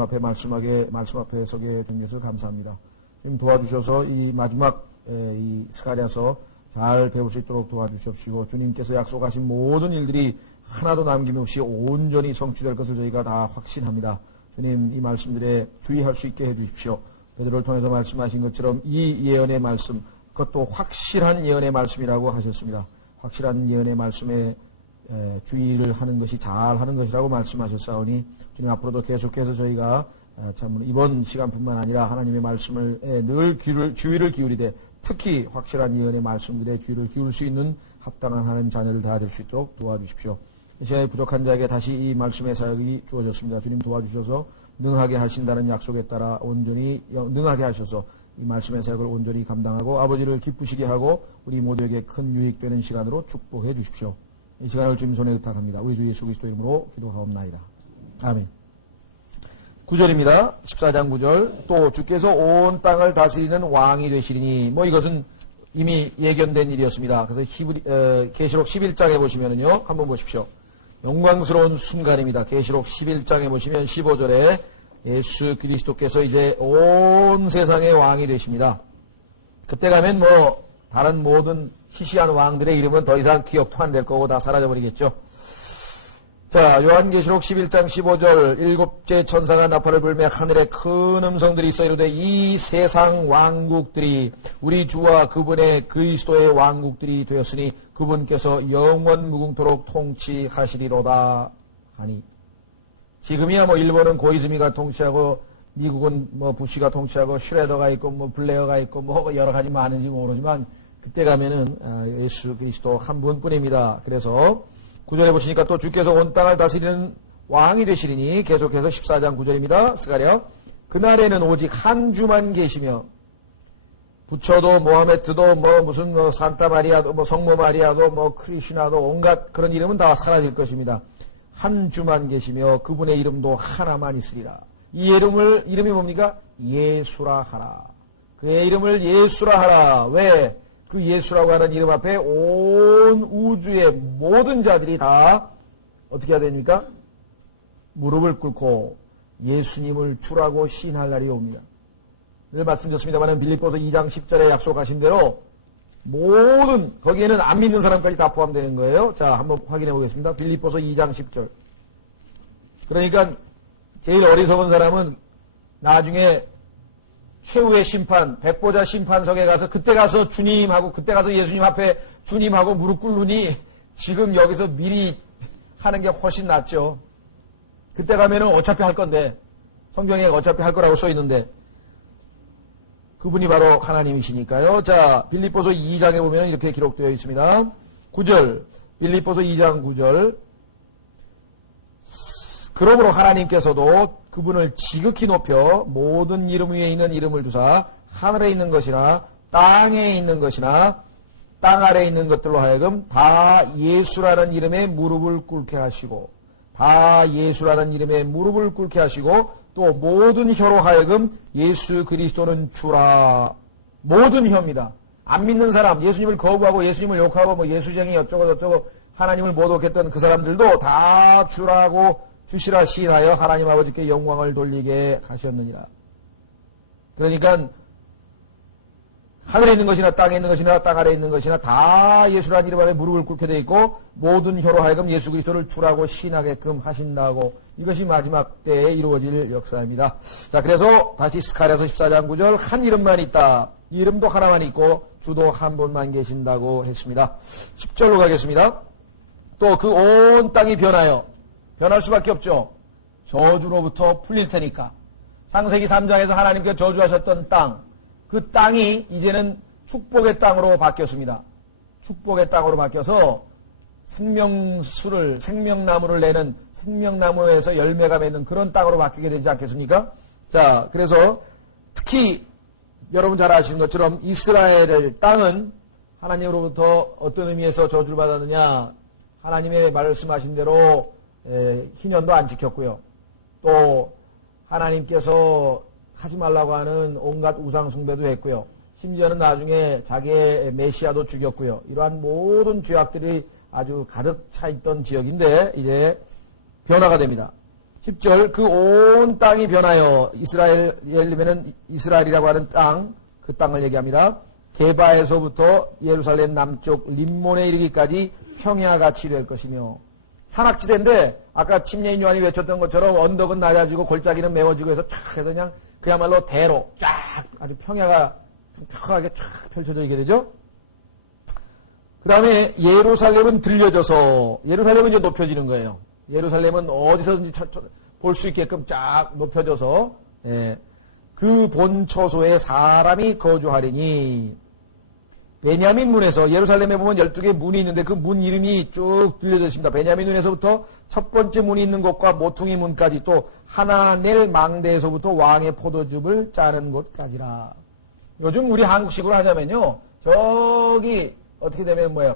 앞에 말씀 앞에 서게 된 것을 감사합니다. 지금 도와주셔서 이 마지막 이 스가랴서 잘 배울 수 있도록 도와주십시오. 주님께서 약속하신 모든 일들이 하나도 남김없이 온전히 성취될 것을 저희가 다 확신합니다. 주님, 이 말씀들에 주의할 수 있게 해주십시오. 베드로를 통해서 말씀하신 것처럼 이 예언의 말씀, 그것도 확실한 예언의 말씀이라고 하셨습니다. 확실한 예언의 말씀에 주의를 하는 것이 잘하는 것이라고 말씀하셨사오니 주님, 앞으로도 계속해서 저희가 참 이번 시간뿐만 아니라 하나님의 말씀을 늘 주의를 기울이되 특히 확실한 예언의 말씀들에 주의를 기울일 수 있는 합당한 하나님 자녀를 다 될 수 있도록 도와주십시오. 이 시간에 부족한 자에게 다시 이 말씀의 사역이 주어졌습니다. 주님, 도와주셔서 능하게 하신다는 약속에 따라 온전히 능하게 하셔서 이 말씀의 사역을 온전히 감당하고 아버지를 기쁘시게 하고 우리 모두에게 큰 유익되는 시간으로 축복해 주십시오. 이 시간을 주님 손에 의탁합니다. 우리 주 예수 그리스도 이름으로 기도하옵나이다. 아멘. 9절입니다. 14장 9절. 또 주께서 온 땅을 다스리는 왕이 되시리니, 이것은 이미 예견된 일이었습니다. 그래서 계시록 11장에 보시면은요, 한번 보십시오. 영광스러운 순간입니다. 계시록 11장에 보시면 15절에 예수 그리스도께서 이제 온 세상의 왕이 되십니다. 그때 가면 다른 모든 시시한 왕들의 이름은 더 이상 기억도 안 될 거고 다 사라져버리겠죠. 자, 요한계시록 11장 15절. 일곱째 천사가 나팔을 불며 하늘에 큰 음성들이 있어 이르되 이 세상 왕국들이 우리 주와 그분의 그리스도의 왕국들이 되었으니 그분께서 영원 무궁토록 통치하시리로다 하니. 지금이야 일본은 고이즈미가 통치하고 미국은 부시가 통치하고 슈레더가 있고 블레어가 있고 여러 가지 많은지 모르지만 그때 가면은 예수 그리스도 한 분뿐입니다. 그래서 9절에 보시니까 또 주께서 온 땅을 다스리는 왕이 되시리니 계속해서 14장 9절입니다. 스가랴. 그날에는 오직 한 주만 계시며 부처도 모하메트도 무슨 산타마리아도 성모 마리아도 크리시나도 온갖 그런 이름은 다 사라질 것입니다. 한 주만 계시며 그분의 이름도 하나만 있으리라. 이 이름이 뭡니까? 예수라 하라. 그의 이름을 예수라 하라. 왜? 그 예수라고 하는 이름 앞에 온 우주의 모든 자들이 다 어떻게 해야 됩니까? 무릎을 꿇고 예수님을 주라고 시인할 날이 옵니다. 늘 말씀드렸습니다만 빌립보서 2장 10절에 약속하신 대로 모든 거기에는 안 믿는 사람까지 다 포함되는 거예요. 자, 한번 확인해 보겠습니다. 빌립보서 2장 10절. 그러니까 제일 어리석은 사람은 나중에 최후의 심판, 백보자 심판석에 가서 그때 가서 주님하고 그때 가서 예수님 앞에 주님하고 무릎 꿇으니 지금 여기서 미리 하는 게 훨씬 낫죠. 그때 가면은 어차피 할 건데 성경에 어차피 할 거라고 써 있는데 그분이 바로 하나님이시니까요. 자, 빌립보서 2장에 보면 이렇게 기록되어 있습니다. 9절, 빌립보서 2장 9절. 그러므로 하나님께서도 그분을 지극히 높여 모든 이름 위에 있는 이름을 두사 하늘에 있는 것이나 땅에 있는 것이나 땅 아래에 있는 것들로 하여금 다 예수라는 이름에 무릎을 꿇게 하시고 다 예수라는 이름에 무릎을 꿇게 하시고 또 모든 혀로 하여금 예수 그리스도는 주라. 모든 혀입니다. 안 믿는 사람, 예수님을 거부하고 예수님을 욕하고 예수쟁이 어쩌고 저쩌고 하나님을 못 얻겠던 그 사람들도 다 주라고 주시라 시인하여 하나님 아버지께 영광을 돌리게 하셨느니라. 그러니까 하늘에 있는 것이나 땅에 있는 것이나 땅 아래에 있는 것이나 다 예수라는 이름 앞에 무릎을 꿇게 되어 있고 모든 혀로 하여금 예수 그리스도를 주라고 시인하게끔 하신다고. 이것이 마지막 때에 이루어질 역사입니다. 자, 그래서 다시 스가랴서 14장 9절. 한 이름만 있다. 이 이름도 하나만 있고 주도 한 분만 계신다고 했습니다. 10절로 가겠습니다. 또 그 온 땅이 변할 수밖에 없죠. 저주로부터 풀릴 테니까. 창세기 3장에서 하나님께 저주하셨던 땅, 그 땅이 이제는 축복의 땅으로 바뀌었습니다. 축복의 땅으로 바뀌어서 생명나무를 내는 생명나무에서 열매가 맺는 그런 땅으로 바뀌게 되지 않겠습니까? 자, 그래서 특히 여러분 잘 아시는 것처럼 이스라엘의 땅은 하나님으로부터 어떤 의미에서 저주를 받았느냐? 하나님의 말씀하신 대로 희년도 안 지켰고요. 또 하나님께서 하지 말라고 하는 온갖 우상 숭배도 했고요. 심지어는 나중에 자기의 메시아도 죽였고요. 이러한 모든 죄악들이 아주 가득 차 있던 지역인데 이제 변화가 됩니다. 10절 그 온 땅이 변하여 이스라엘이면은 이스라엘이라고 하는 땅, 그 땅을 얘기합니다. 게바에서부터 예루살렘 남쪽 림몬에 이르기까지 평야같이 될 것이며, 산악지대인데 아까 침례인 요한이 외쳤던 것처럼 언덕은 낮아지고 골짜기는 메워지고 해서 쫙 해서 그냥 그야말로 대로 쫙 아주 평야가 평하게 쫙 펼쳐져 있게 되죠. 그 다음에 예루살렘은 들려져서, 예루살렘은 이제 높여지는 거예요. 예루살렘은 어디서든지 볼 수 있게끔 쫙 높여져서, 예, 그 본처소에 사람이 거주하리니, 베냐민 문에서, 예루살렘에 보면 12개의 문이 있는데 그 문 이름이 쭉 들려져 있습니다. 베냐민 문에서부터 첫 번째 문이 있는 곳과 모퉁이 문까지, 또 하나넬 망대에서부터 왕의 포도즙을 짜는 곳까지라. 요즘 우리 한국식으로 하자면요, 저기 어떻게 되면 뭐예요?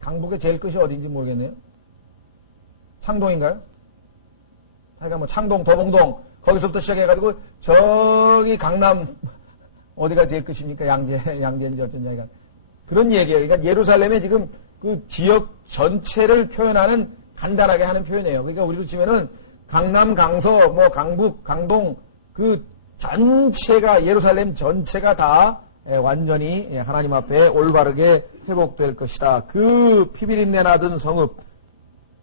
강북의 제일 끝이 어딘지 모르겠네요. 창동인가요? 하여간 뭐 창동, 도봉동 거기서부터 시작해가지고 저기 강남 어디가 제일 끝입니까? 양재인지 어쩐지 하여간 그런 얘기예요. 그러니까 예루살렘에 지금 그 지역 전체를 표현하는, 간단하게 하는 표현이에요. 그러니까 우리로 치면은 강남, 강서, 뭐 강북, 강동 그 전체가, 예루살렘 전체가 다 완전히 하나님 앞에 올바르게 회복될 것이다. 그 피비린내 나던 성읍.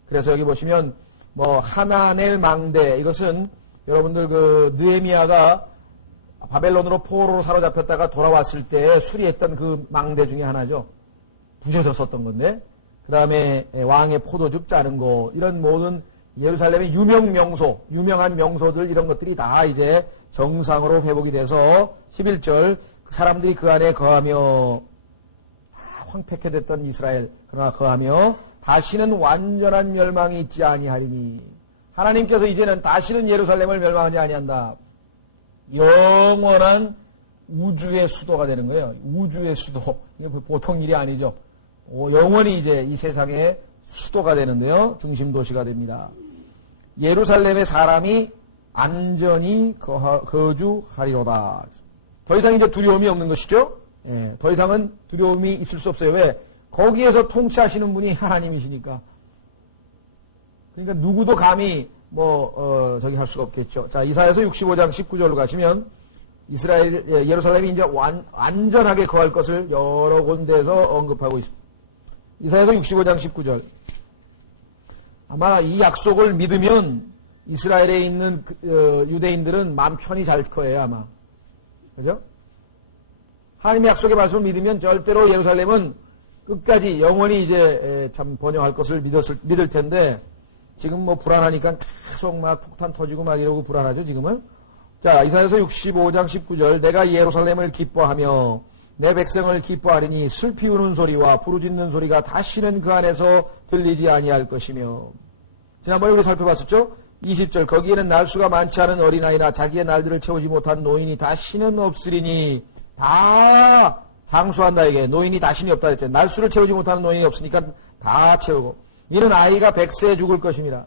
그래서 여기 보시면 뭐 하나넬 망대, 이것은 여러분들 그 느헤미야가 바벨론으로 포로로 사로잡혔다가 돌아왔을 때 수리했던 그 망대 중에 하나죠. 부셔졌었던 건데, 그 다음에 왕의 포도즙 짜는 거, 이런 모든 예루살렘의 유명한 명소들, 이런 것들이 다 이제 정상으로 회복이 돼서 11절 사람들이 그 안에 거하며, 황폐케됐던 이스라엘, 그러나 거하며 다시는 완전한 멸망이 있지 아니하리니, 하나님께서 이제는 다시는 예루살렘을 멸망하지 아니한다. 영원한 우주의 수도가 되는 거예요. 우주의 수도. 이게 보통 일이 아니죠. 영원히 이제 이 세상의 수도가 되는데요. 중심 도시가 됩니다. 예루살렘의 사람이 안전히 거주하리로다. 더 이상 이제 두려움이 없는 것이죠. 예, 더 이상은 두려움이 있을 수 없어요. 왜? 거기에서 통치하시는 분이 하나님이시니까. 그러니까 누구도 감히 저기 할 수가 없겠죠. 자, 이사야서 65장 19절로 가시면 예루살렘이 이제 완전하게 거할 것을 여러 군데에서 언급하고 있습니다. 이사야서 65장 19절. 아마 이 약속을 믿으면 이스라엘에 있는 유대인들은 마음 편히 잘 거예요, 아마. 그죠? 하나님의 약속의 말씀을 믿으면 절대로 예루살렘은 끝까지 영원히 이제 참 번영할 것을 믿을 텐데, 지금 뭐 불안하니까 계속 막 폭탄 터지고 막 이러고 불안하죠, 지금은. 자, 이사야서 65장 19절. 내가 예루살렘을 기뻐하며 내 백성을 기뻐하리니 슬피 우는 소리와 부르짖는 소리가 다시는 그 안에서 들리지 아니할 것이며. 지난번에 우리 살펴봤었죠? 20절. 거기에는 날수가 많지 않은 어린아이나 자기의 날들을 채우지 못한 노인이 다시는 없으리니. 다 장수한 나에게 노인이 다시는 없다 그랬죠. 날수를 채우지 못하는 노인이 없으니까 다 채우고. 이는 아이가 100세에 죽을 것입니다.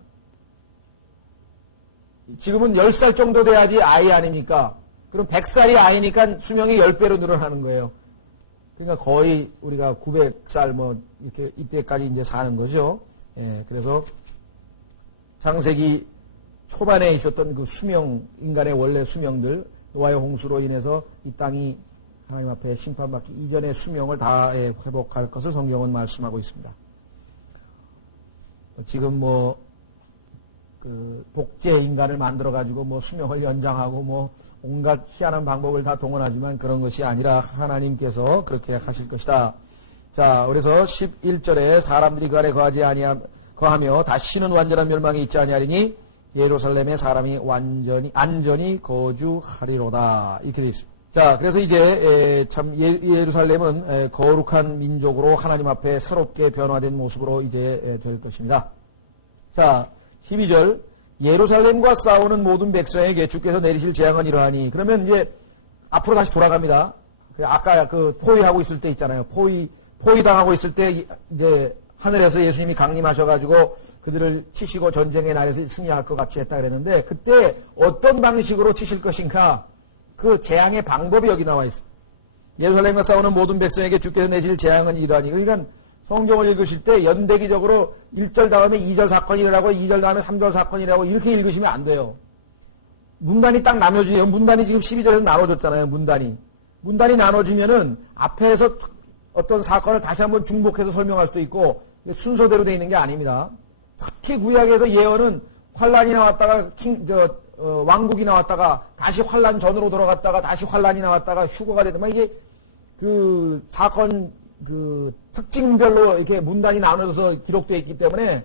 지금은 10살 정도 돼야지 아이 아닙니까? 그럼 100살이 아이니까 수명이 10배로 늘어나는 거예요. 그러니까 거의 우리가 900살 이렇게 이때까지 이제 사는 거죠. 예, 그래서 창세기 초반에 있었던 그 수명, 인간의 원래 수명들, 노아의 홍수로 인해서 이 땅이 하나님 앞에 심판받기 이전의 수명을 다 회복할 것을 성경은 말씀하고 있습니다. 지금 복제 인간을 만들어가지고 수명을 연장하고 온갖 희한한 방법을 다 동원하지만 그런 것이 아니라 하나님께서 그렇게 하실 것이다. 자, 그래서 11절에 사람들이 그 안에 거하며 다시는 완전한 멸망이 있지 아니하리니 예루살렘의 사람이 안전히 거주하리로다. 이렇게 되어 있습니다. 자, 그래서 이제 참 예루살렘은 거룩한 민족으로 하나님 앞에 새롭게 변화된 모습으로 이제 될 것입니다. 자, 12절. 예루살렘과 싸우는 모든 백성에게 주께서 내리실 재앙은 이러하니. 그러면 이제 앞으로 다시 돌아갑니다. 아까 포위하고 있을 때 있잖아요. 포위당하고 있을 때 이제 하늘에서 예수님이 강림하셔가지고 그들을 치시고 전쟁의 날에서 승리할 것 같이 했다 그랬는데, 그때 어떤 방식으로 치실 것인가? 그 재앙의 방법이 여기 나와 있습니다. 예루살렘과 싸우는 모든 백성에게 주께서 내실 재앙은 이러하니. 그러니까 성경을 읽으실 때 연대기적으로 1절 다음에 2절 사건이 일어나고 2절 다음에 3절 사건이 일어나고 이렇게 읽으시면 안 돼요. 문단이 딱 나눠지네요. 문단이 지금 12절에서 나눠졌잖아요. 문단이 나눠지면은 앞에서 어떤 사건을 다시 한번 중복해서 설명할 수도 있고 순서대로 되어 있는 게 아닙니다. 특히 구약에서 예언은 환란이 나왔다가 왕국이 나왔다가 다시 환란 전으로 돌아갔다가 다시 환란이 나왔다가 휴거가 되더만 이게 그 사건 그 특징별로 이렇게 문단이 나눠져서 기록되어 있기 때문에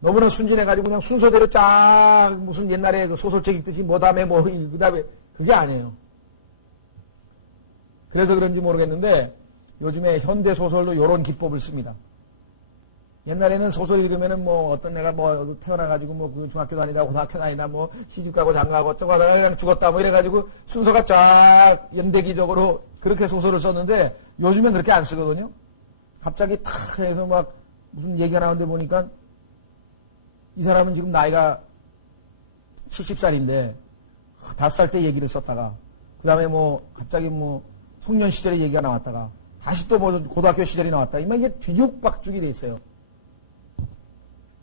너무나 순진해가지고 그냥 순서대로 쫙 무슨 옛날에 그 소설책 읽듯이 뭐 다음에 뭐 그 다음에 그게 아니에요. 그래서 그런지 모르겠는데 요즘에 현대 소설도 이런 기법을 씁니다. 옛날에는 소설 읽으면은 뭐 어떤 애가 뭐 태어나가지고 뭐 그 중학교 다니다 고등학교 다니다 뭐 시집가고 장가고 어쩌고 하다가 그냥 죽었다 뭐 이래가지고 순서가 쫙 연대기적으로 그렇게 소설을 썼는데 요즘엔 그렇게 안 쓰거든요. 갑자기 탁 해서 막 무슨 얘기가 나오는데 보니까 이 사람은 지금 나이가 70살인데 5살 때 얘기를 썼다가 그 다음에 뭐 갑자기 뭐 청년 시절의 얘기가 나왔다가 다시 또 뭐 고등학교 시절이 나왔다. 이게 뒤죽박죽이 돼 있어요.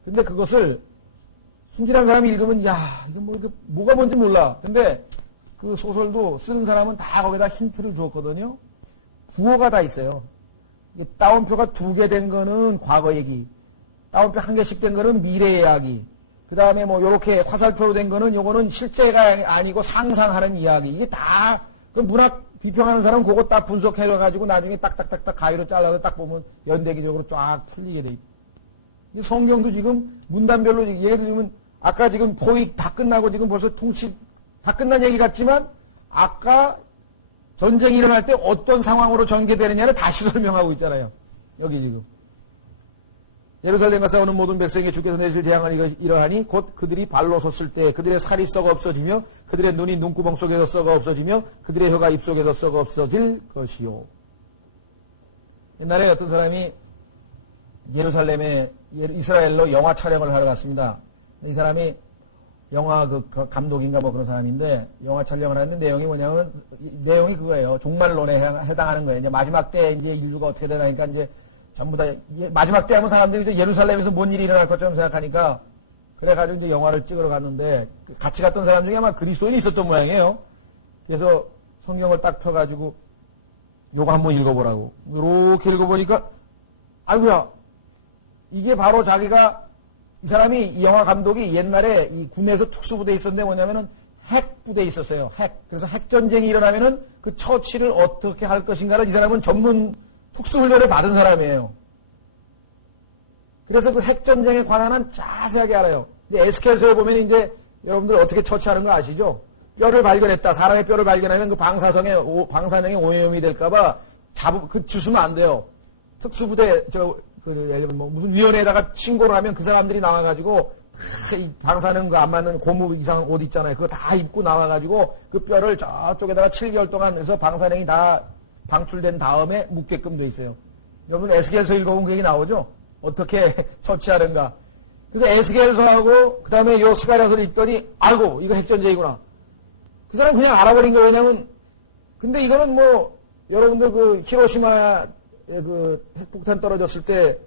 근데 그것을 순진한 사람이 읽으면 야 이거 뭐가 뭔지 몰라. 근데 그 소설도 쓰는 사람은 다 거기다 힌트를 주었거든요. 구호가 다 있어요. 따옴표가 2개 된 거는 과거 얘기, 따옴표 1개씩 된 거는 미래 이야기, 그 다음에 뭐 요렇게 화살표로 된 거는 요거는 실제가 아니고 상상하는 이야기. 이게 다 그 문학 비평하는 사람은 그거 딱 분석해가지고 나중에 딱딱딱딱 가위로 잘라서 딱 보면 연대기적으로 쫙 풀리게 돼 있고. 성경도 지금 문단별로 예를 들면 아까 지금 포획 다 끝나고 지금 벌써 통치 다 끝난 얘기 같지만 아까 전쟁이 일어날 때 어떤 상황으로 전개되느냐를 다시 설명하고 있잖아요. 여기 지금. 예루살렘과 싸우는 모든 백성에게 주께서 내실 재앙을 이러하니 곧 그들이 발로 섰을 때 그들의 살이 썩어 없어지며 그들의 눈이 눈구멍 속에서 썩어 없어지며 그들의 혀가 입 속에서 썩어 없어질 것이요. 옛날에 어떤 사람이 예루살렘에 이스라엘로 영화 촬영을 하러 갔습니다. 이 사람이 영화 그 감독인가 뭐 그런 사람인데 영화 촬영을 하는데 내용이 뭐냐면 내용이 그거예요. 종말론에 해당하는 거예요. 이제 마지막 때 이제 인류가 어떻게 되나니까 이제 전부 다 마지막 때 하면 사람들이 이제 예루살렘에서 뭔 일이 일어날 것처럼 생각하니까 그래가지고 이제 영화를 찍으러 갔는데 같이 갔던 사람 중에 아마 그리스도인이 있었던 모양이에요. 그래서 성경을 딱 펴가지고 요거 한번 읽어보라고 이렇게 읽어보니까 아이고야 이게 바로 자기가 이 사람이 이 영화 감독이 옛날에 이 군에서 특수부대에 있었는데 뭐냐면은 핵부대에 있었어요. 그래서 핵전쟁이 일어나면은 그 처치를 어떻게 할 것인가를 이 사람은 전문 특수훈련을 받은 사람이에요. 그래서 그 핵전쟁에 관한 한 자세하게 알아요. 이제 에스겔서에 보면 이제 여러분들 어떻게 처치하는 거 아시죠? 뼈를 발견했다. 사람의 뼈를 발견하면 그 방사능에 오염이 될까봐 주스면 안 돼요. 특수부대, 예를 들면 뭐 무슨 위원회에다가 신고를 하면 그 사람들이 나와가지고 이 방사능 안 맞는 고무 이상한 옷 있잖아요. 그거 다 입고 나와가지고 그 뼈를 저쪽에다가 7개월 동안 해서 방사능이 다 방출된 다음에 묻게끔 돼 있어요. 여러분 에스겔서 읽어보면 그 얘기 나오죠? 어떻게 처치하는가. 그래서 에스겔서하고 그 다음에 요 스가랴서를 읽더니 아이고 이거 핵전쟁이구나. 그 사람 그냥 알아버린 거예요. 왜냐면 근데 이거는 뭐 여러분들 그 히로시마에 그 핵폭탄 떨어졌을 때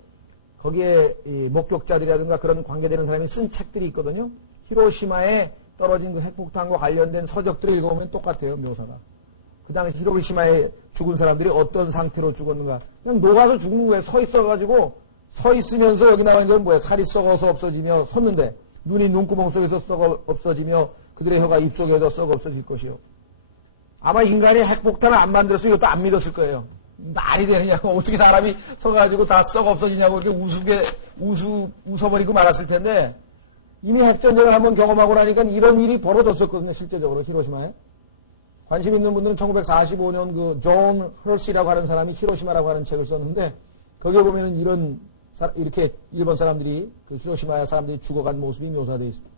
거기에 이 목격자들이라든가 그런 관계되는 사람이 쓴 책들이 있거든요. 히로시마에 떨어진 그 핵폭탄과 관련된 서적들을 읽어보면 똑같아요. 묘사가. 그 당시 히로시마에 죽은 사람들이 어떤 상태로 죽었는가. 그냥 녹아서 죽는 거예요. 서 있어가지고 서 있으면서 여기 나와 있는 건 뭐예요? 살이 썩어서 없어지며 섰는데 눈이 눈구멍 속에서 썩어 없어지며 그들의 혀가 입 속에서 썩어 없어질 것이요. 아마 인간이 핵폭탄을 안 만들었으면 이것도 안 믿었을 거예요. 말이 되느냐고. 어떻게 사람이 서가지고 다 썩어 없어지냐고 이렇게 웃어버리고 말았을 텐데 이미 핵전쟁을 한번 경험하고 나니까 이런 일이 벌어졌었거든요. 실제적으로 히로시마에. 관심 있는 분들은 1945년 그 존 헐시라고 하는 사람이 히로시마라고 하는 책을 썼는데 거기에 보면은 이렇게 일본 사람들이 그 히로시마 사람들이 죽어간 모습이 묘사되어 있습니다.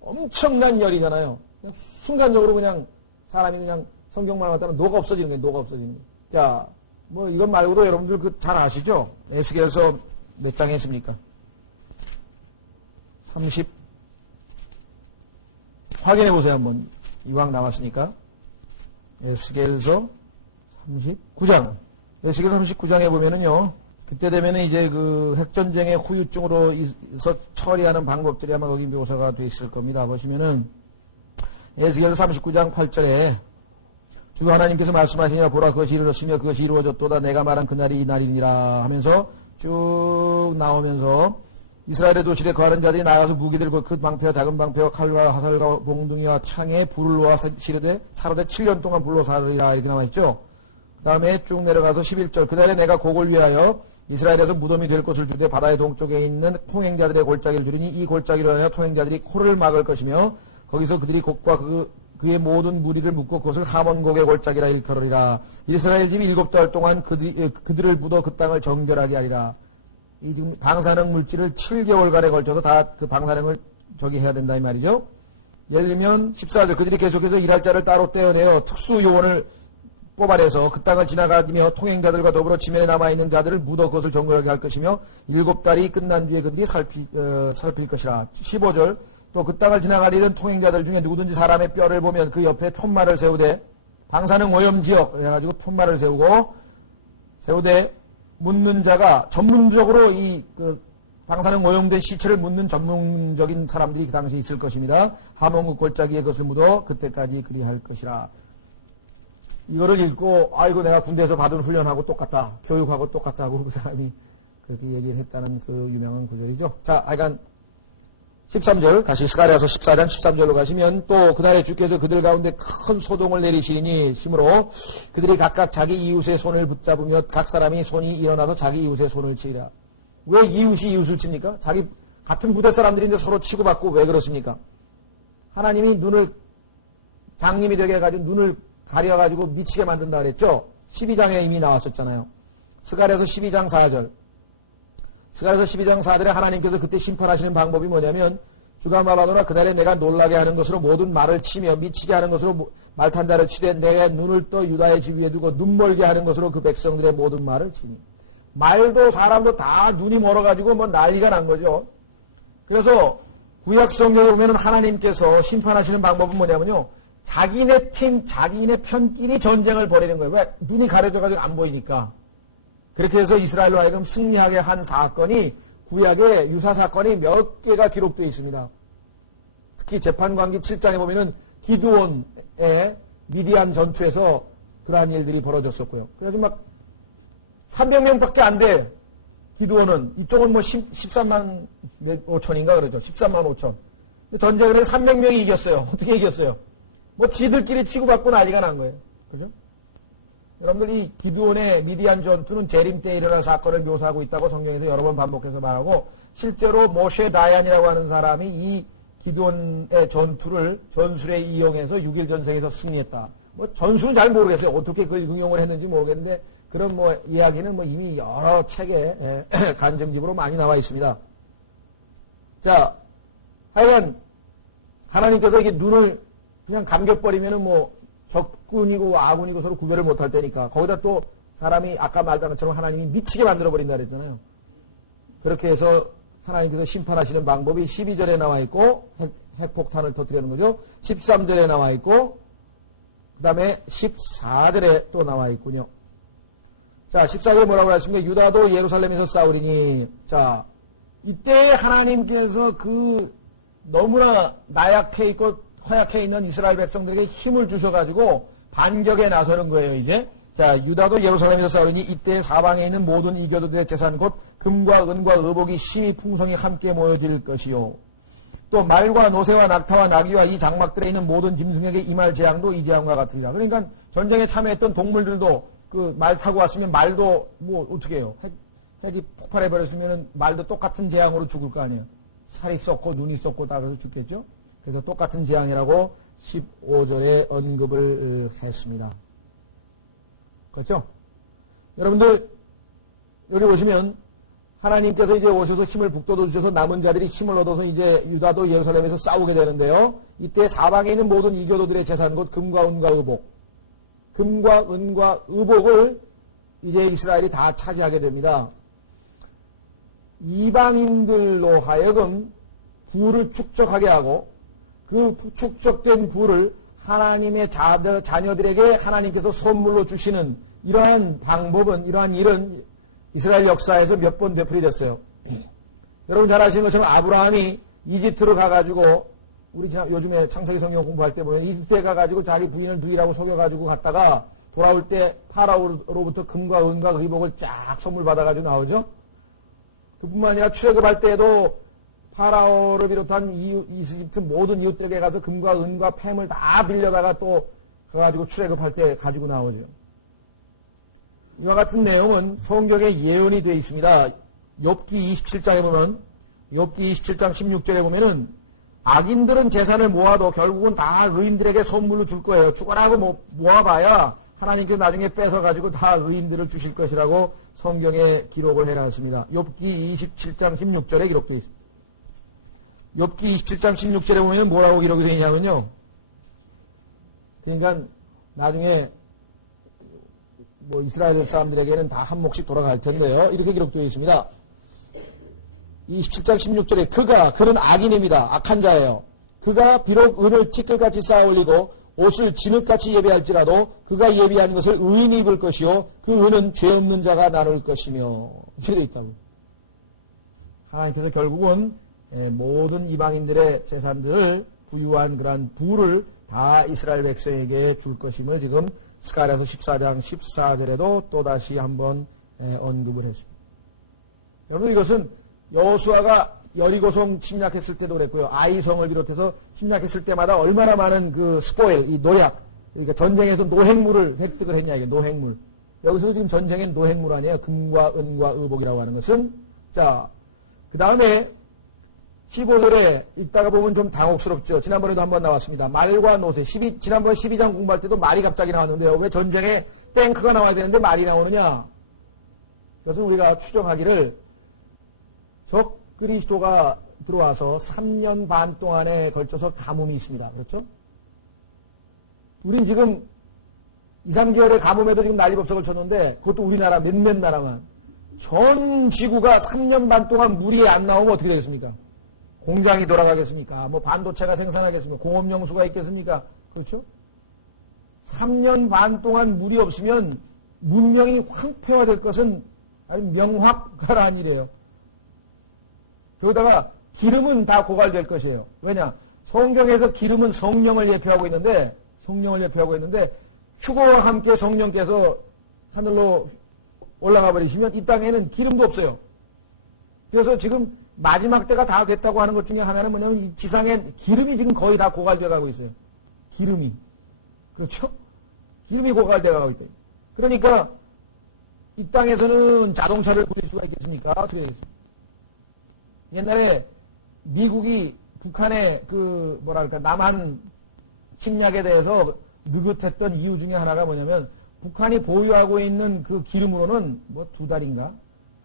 엄청난 열이잖아요. 그냥 순간적으로 그냥 사람이 그냥 성경만 갖다가 녹아 없어지는 거예요. 녹아 없어지는 거예요. 자, 뭐 이것 말고도 여러분들 그 잘 아시죠? 에스겔서 몇 장에 있습니까? 30. 확인해 보세요 한번. 이왕 나왔으니까. 에스겔서 39장. 에스겔서 39장에 보면은요. 그때 되면은 이제 그 핵전쟁의 후유증으로 있어 처리하는 방법들이 아마 거기 묘사가 돼 있을 겁니다. 보시면은 에스겔 39장 8절에 주 하나님께서 말씀하시니라 보라 그것이 이르렀으며 그것이 이루어졌도다 내가 말한 그날이 이날이니라 하면서 쭉 나오면서 이스라엘의 도시에 거하는 자들이 나가서 무기 들고 큰 방패와 작은 방패와 칼과 화살과 몽둥이와 창에 불을 놓아 시르되 사로되 7년 동안 불로 살으리라 이렇게 나와있죠. 그 다음에 쭉 내려가서 11절 그날에 내가 곡을 위하여 이스라엘에서 무덤이 될 것을 주되 바다의 동쪽에 있는 통행자들의 골짜기를 주리니 이 골짜기로 하여 통행자들이 코를 막을 것이며 거기서 그들이 곡과 그의 모든 무리를 묶고 그것을 하몬곡의 골짜기라 일컬으리라. 이스라엘 집이 7달 동안 그들을 묻어 그 땅을 정결하게 하리라. 이 지금 방사능 물질을 7개월간에 걸쳐서 다 그 방사능을 해야 된다 이 말이죠. 예를 들면 14절 그들이 계속해서 일할 자를 따로 떼어내어 특수 요원을 뽑아내서 그 땅을 지나가며 통행자들과 더불어 지면에 남아있는 자들을 묻어 그것을 정결하게 할 것이며 7달이 끝난 뒤에 그들이 살필 것이라. 15절 또 그 땅을 지나가리던 통행자들 중에 누구든지 사람의 뼈를 보면 그 옆에 푯말을 세우되 방사능 오염 지역 해가지고 푯말을 세우되 묻는 자가 전문적으로 그 방사능 오염된 시체를 묻는 전문적인 사람들이 그 당시에 있을 것입니다. 하몬국 골짜기에 그것을 묻어 그때까지 그리할 것이라. 이거를 읽고 아이고 내가 군대에서 받은 훈련하고 똑같다. 교육하고 똑같다고 그 사람이 그렇게 얘기를 했다는 그 유명한 구절이죠. 자, 하여간 13절 다시 스가랴서 14장 13절로 가시면 또 그날에 주께서 그들 가운데 큰 소동을 내리시니 심으로 그들이 각각 자기 이웃의 손을 붙잡으며 각 사람이 손이 일어나서 자기 이웃의 손을 치리라. 왜 이웃이 이웃을 칩니까? 자기 같은 부대 사람들인데 서로 치고받고 왜 그렇습니까? 하나님이 눈을 장님이 되게 해가지고 눈을 가려가지고 미치게 만든다 그랬죠? 12장에 이미 나왔었잖아요. 스가랴서 12장 4절. 스가랴서 12장 4절에 하나님께서 그때 심판하시는 방법이 뭐냐면 주가 말하노라 그날에 내가 놀라게 하는 것으로 모든 말을 치며 미치게 하는 것으로 말탄자를 치되 내가 눈을 떠 유다의 집 위에 두고 눈멀게 하는 것으로 그 백성들의 모든 말을 치니. 말도 사람도 다 눈이 멀어가지고 뭐 난리가 난 거죠. 그래서 구약 성경에 보면 하나님께서 심판하시는 방법은 뭐냐면요. 자기네 팀, 자기네 편끼리 전쟁을 벌이는 거예요. 왜? 눈이 가려져가지고 안 보이니까. 그렇게 해서 이스라엘로 하여금 승리하게 한 사건이 구약의 유사 사건이 몇 개가 기록되어 있습니다. 특히 재판관기 7장에 보면은 기드온의 미디안 전투에서 그러한 일들이 벌어졌었고요. 그래서 막 300명밖에 안 돼. 기드온은 이쪽은 뭐 13만 5천인가 그러죠. 13만 5천. 전쟁을 해서 300명이 이겼어요. 어떻게 이겼어요? 뭐 지들끼리 치고받고 난리가 난 거예요. 그죠? 여러분들 이 기드온의 미디안 전투는 재림 때 일어날 사건을 묘사하고 있다고 성경에서 여러 번 반복해서 말하고 실제로 모셰 다얀이라고 하는 사람이 이 기드온의 전술에 이용해서 6일 전쟁에서 승리했다. 뭐 전술은 잘 모르겠어요. 어떻게 그걸 응용을 했는지 모르겠는데 그런 뭐 이야기는 뭐 이미 여러 책에 간증집으로 많이 나와 있습니다. 자, 하여간 하나님께서 이게 눈을 그냥 감겨버리면은 뭐 적군이고 아군이고 서로 구별을 못할 테니까 거기다 또 사람이 아까 말한 것처럼 하나님이 미치게 만들어버린다 그랬잖아요. 그렇게 해서 하나님께서 심판하시는 방법이 12절에 나와 있고 핵폭탄을 터뜨리는 거죠. 13절에 나와 있고 그 다음에 14절에 또 나와 있군요. 자, 14절에 뭐라고 하십니까? 유다도 예루살렘에서 싸우리니. 자, 이때 하나님께서 그 너무나 나약해 있고 허약해 있는 이스라엘 백성들에게 힘을 주셔가지고 반격에 나서는 거예요, 이제. 자, 유다도 예루살렘에서 싸우니 이때 사방에 있는 모든 이교도들의 재산 곧 금과 은과 의복이 심히 풍성히 함께 모여질 것이요. 또 말과 노새와 낙타와 나귀와 이 장막들에 있는 모든 짐승에게 임할 재앙도 이 재앙과 같으리라. 그러니까 전쟁에 참여했던 동물들도 그 말 타고 왔으면 말도 뭐 어떻게 해요? 핵이 폭발해버렸으면 말도 똑같은 재앙으로 죽을 거 아니에요. 살이 썩고 눈이 썩고 다 그래서 죽겠죠? 그래서 똑같은 재앙이라고 15절에 언급을 했습니다. 그렇죠? 여러분들 여기 보시면 하나님께서 이제 오셔서 힘을 북돋워 주셔서 남은 자들이 힘을 얻어서 이제 유다도 예루살렘에서 싸우게 되는데요. 이때 사방에 있는 모든 이교도들의 재산 곧 금과 은과 의복, 금과 은과 의복을 이제 이스라엘이 다 차지하게 됩니다. 이방인들로 하여금 부를 축적하게 하고 그 축적된 부를 하나님의 자녀들에게 하나님께서 선물로 주시는 이러한 방법은, 이러한 일은 이스라엘 역사에서 몇 번 되풀이됐어요. 여러분 잘 아시는 것처럼 아브라함이 이집트로 가가지고 우리 요즘에 창세기 성경 공부할 때 보면 이집트에 가가지고 자기 부인을 누이라고 속여가지고 갔다가 돌아올 때 파라오로부터 금과 은과 의복을 쫙 선물 받아가지고 나오죠. 그뿐만 아니라 출애굽할 때에도 파라오를 비롯한 이집트 모든 이웃들에게 가서 금과 은과 팸을 다 빌려다가 또 가가지고 출애굽할 때 가지고 나오죠. 이와 같은 내용은 성경에 예언이 되어 있습니다. 욥기 27장에 보면 욥기 27장 16절에 보면은 악인들은 재산을 모아도 결국은 다 의인들에게 선물로 줄 거예요. 죽어라고 모아봐야 하나님께서 나중에 뺏어가지고 다 의인들을 주실 것이라고 성경에 기록을 해놨습니다. 욥기 27장 16절에 기록되어 있습니다. 욥기 27장 16절에 보면 뭐라고 기록이 되어 있냐면요. 그러니까 나중에 뭐 이스라엘 사람들에게는 다 한 몫씩 돌아갈 텐데요. 이렇게 기록되어 있습니다. 27장 16절에 그는 악인입니다. 악한 자예요. 그가 비록 은을 티끌같이 쌓아 올리고 옷을 진흙같이 예비할지라도 그가 예비한 것을 의인이 입을 것이요 그 은은 죄 없는 자가 나눌 것이며 이렇게 되어 있다고. 하나님께서 결국은 모든 이방인들의 재산들을 부유한 그러한 부를 다 이스라엘 백성에게 줄 것임을 지금 스가랴서 14장 14절에도 또다시 한번 언급을 했습니다. 여러분 이것은 여호수아가 여리고성 침략했을 때도 그랬고요. 아이성을 비롯해서 침략했을 때마다 얼마나 많은 그 스포일, 이 노약, 그러니까 전쟁에서 노획물을 획득을 했냐, 이게 노획물. 여기서 지금 전쟁엔 노획물 아니에요. 금과 은과 의복이라고 하는 것은. 자, 그 다음에 15절에 읽다가 보면 좀 당혹스럽죠. 지난번에도 한번 나왔습니다. 말과 노새. 지난번 12장 공부할 때도 말이 갑자기 나왔는데요. 왜 전쟁에 탱크가 나와야 되는데 말이 나오느냐? 그것은 우리가 추정하기를 적 그리스도가 들어와서 3년 반 동안에 걸쳐서 가뭄이 있습니다. 그렇죠? 우린 지금 2, 3개월의 가뭄에도 지금 난리법석을 쳤는데 그것도 우리나라 몇몇 나라만 전 지구가 3년 반 동안 물이 안 나오면 어떻게 되겠습니까? 공장이 돌아가겠습니까? 뭐 반도체가 생산하겠습니까? 공업용 수가 있겠습니까? 그렇죠? 3년 반 동안 물이 없으면 문명이 황폐화될 것은 아주 명확한 아니래요. 그러다가 기름은 다 고갈될 것이에요. 왜냐? 성경에서 기름은 성령을 예표하고 있는데 휴거와 함께 성령께서 하늘로 올라가 버리시면 이 땅에는 기름도 없어요. 그래서 지금 마지막 때가 다 됐다고 하는 것 중에 하나는 뭐냐면 이 지상에 기름이 지금 거의 다 고갈되어 가고 있어요. 기름이. 그렇죠? 기름이 고갈되어 가고 있다. 그러니까 이 땅에서는 자동차를 부릴 수가 있겠습니까? 어떻게 되겠습니까? 옛날에 미국이 북한의 남한 침략에 대해서 느긋했던 이유 중에 하나가 뭐냐면 북한이 보유하고 있는 그 기름으로는 뭐 2달인가?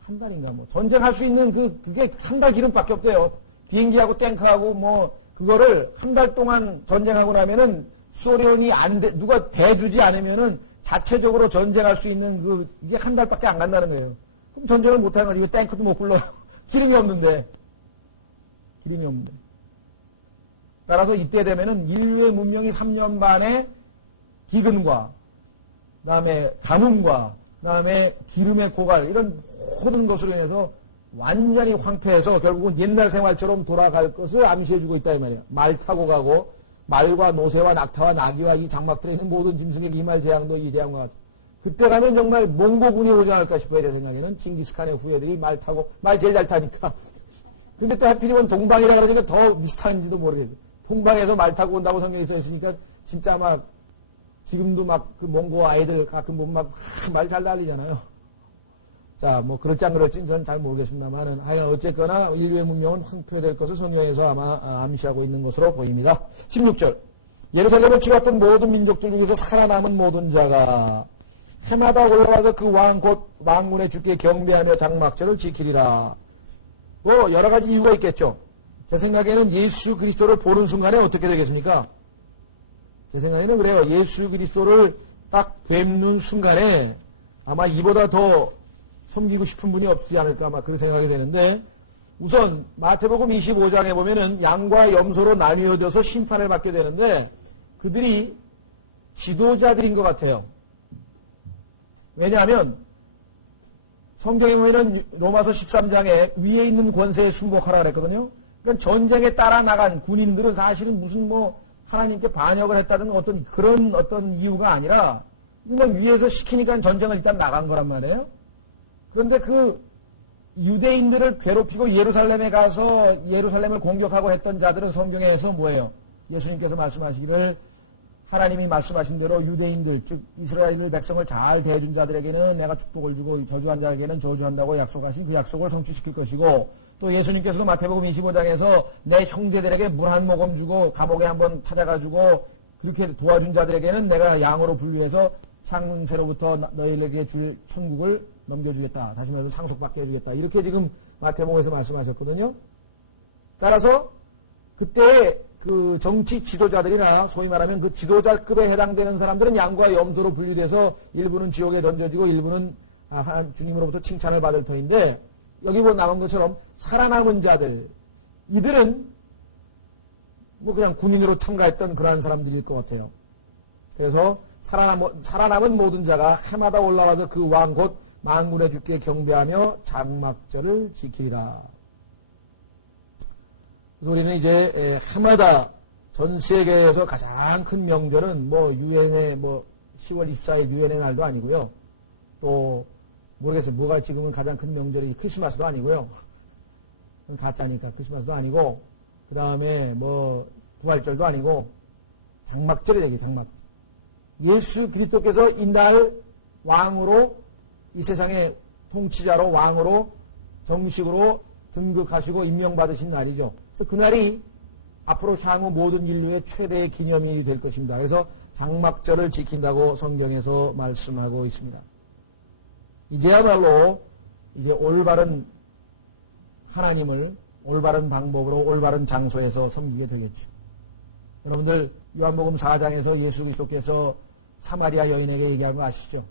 1달인가 뭐 전쟁할 수 있는 그게 1달 기름밖에 없대요. 비행기하고 탱크하고 그거를 1달 동안 전쟁하고 나면은 소련이 누가 대주지 않으면은 자체적으로 전쟁할 수 있는 이게 1달밖에 안 간다는 거예요. 그럼 전쟁을 못하는 거지. 이거 탱크도 못 불러요. 기름이 없는데. 따라서 이때 되면은 인류의 문명이 3년 반의 기근과, 그 다음에 가뭄과, 그 다음에 기름의 고갈, 이런 모든 것으로 인해서 완전히 황폐해서 결국은 옛날 생활처럼 돌아갈 것을 암시해주고 있다, 이 말이에요. 말 타고 가고, 말과 노새와 낙타와 나귀와 이 장막들에 있는 모든 짐승의 이말 재앙도 이 재앙과 같아. 그때 가면 정말 몽고군이 오지 않을까 싶어요, 제 생각에는. 징기스칸의 후예들이 말 제일 잘 타니까. 근데 또 하필이면 동방이라 그러니까 더 비슷한지도 모르겠어요. 동방에서 말 타고 온다고 성경에 써 있으니까 진짜 지금도 그 몽고 아이들 가끔 보면 말 잘 달리잖아요. 자, 그럴지 안 그럴지는 저는 잘 모르겠습니다만은 하여간 어쨌거나 인류의 문명은 황폐될 것을 성경에서 아마 암시하고 있는 것으로 보입니다. 16절. 예루살렘을 치렀던 모든 민족들 중에서 살아남은 모든 자가 해마다 올라와서 그 왕 곧 왕군의 주께 경배하며 장막절을 지키리라. 여러 가지 이유가 있겠죠. 제 생각에는 예수 그리스도를 보는 순간에 어떻게 되겠습니까? 제 생각에는 그래요. 예수 그리스도를 딱 뵙는 순간에 아마 이보다 더 섬기고 싶은 분이 없지 않을까 아마 그런 생각이 되는데 우선 마태복음 25장에 보면은 양과 염소로 나뉘어져서 심판을 받게 되는데 그들이 지도자들인 것 같아요. 왜냐하면 성경에 보면은 로마서 13장에 위에 있는 권세에 순복하라 그랬거든요. 그러니까 전쟁에 따라 나간 군인들은 사실은 무슨 뭐 하나님께 반역을 했다든 어떤 그런 어떤 이유가 아니라 그냥 위에서 시키니까 전쟁을 일단 나간 거란 말이에요. 그런데 그 유대인들을 괴롭히고 예루살렘에 가서 예루살렘을 공격하고 했던 자들은 성경에서 뭐예요? 예수님께서 말씀하시기를 하나님이 말씀하신 대로 유대인들, 즉 이스라엘 백성을 잘 대해준 자들에게는 내가 축복을 주고 저주한 자에게는 저주한다고 약속하신 그 약속을 성취시킬 것이고, 또 예수님께서도 마태복음 25장에서 내 형제들에게 물 한 모금 주고 감옥에 한번 찾아가지고 그렇게 도와준 자들에게는 내가 양으로 분류해서 창세로부터 너희에게 줄 천국을 넘겨주겠다. 다시 말해서 상속받게 해주겠다. 이렇게 지금 마태복음에서 말씀하셨거든요. 따라서 그때 그 정치 지도자들이나 소위 말하면 그 지도자급에 해당되는 사람들은 양과 염소로 분리돼서 일부는 지옥에 던져지고 일부는 주님으로부터 칭찬을 받을 터인데, 여기 보면 나온 것처럼 살아남은 자들, 이들은 뭐 그냥 군인으로 참가했던 그러한 사람들일 것 같아요. 그래서 살아남은 모든 자가 해마다 올라와서 그 왕 곧 만군의 주께 경배하며 장막절을 지키리라. 그래서 우리는 이제 해마다 전 세계에서 가장 큰 명절은 뭐 유엔의 뭐 10월 24일 유엔의 날도 아니고요. 또 모르겠어요. 뭐가 지금은 가장 큰 명절이 크리스마스도 아니고요. 그건 가짜니까 크리스마스도 아니고, 그 다음에 뭐 부활절도 아니고 장막절이 되게 장막절. 예수 그리스도께서 이날 왕으로 이 세상의 통치자로 왕으로 정식으로 등극하시고 임명받으신 날이죠. 그래서 그날이 앞으로 향후 모든 인류의 최대의 기념이 될 것입니다. 그래서 장막절을 지킨다고 성경에서 말씀하고 있습니다. 이제야말로 이제 올바른 하나님을 올바른 방법으로 올바른 장소에서 섬기게 되겠죠. 여러분들 요한복음 4장에서 예수 그리스도께서 사마리아 여인에게 얘기한 거 아시죠?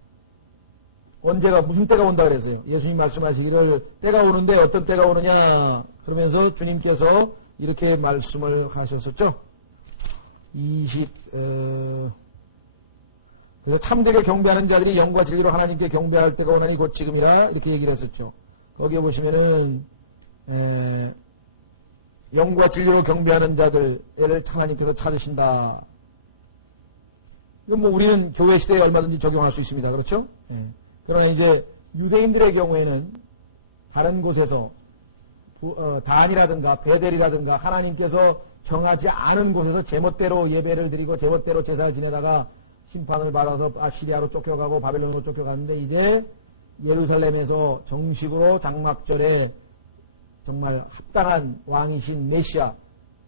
언제가 무슨 때가 온다 그랬어요. 예수님 말씀하시기를 때가 오는데 어떤 때가 오느냐 그러면서 주님께서 이렇게 말씀을 하셨었죠. 그래서 참되게 경배하는 자들이 영과 진리로 하나님께 경배할 때가 오나니 곧 지금이라 이렇게 얘기를 했었죠. 거기에 보시면은 영과 진리로 경배하는 자들을 하나님께서 찾으신다. 이건 뭐 우리는 교회 시대에 얼마든지 적용할 수 있습니다. 그렇죠? 그러나 이제 유대인들의 경우에는 다른 곳에서 단이라든가 베델이라든가 하나님께서 정하지 않은 곳에서 제멋대로 예배를 드리고 제멋대로 제사를 지내다가 심판을 받아서 아시리아로 쫓겨가고 바벨론으로 쫓겨가는데, 이제 예루살렘에서 정식으로 장막절에 정말 합당한 왕이신 메시아,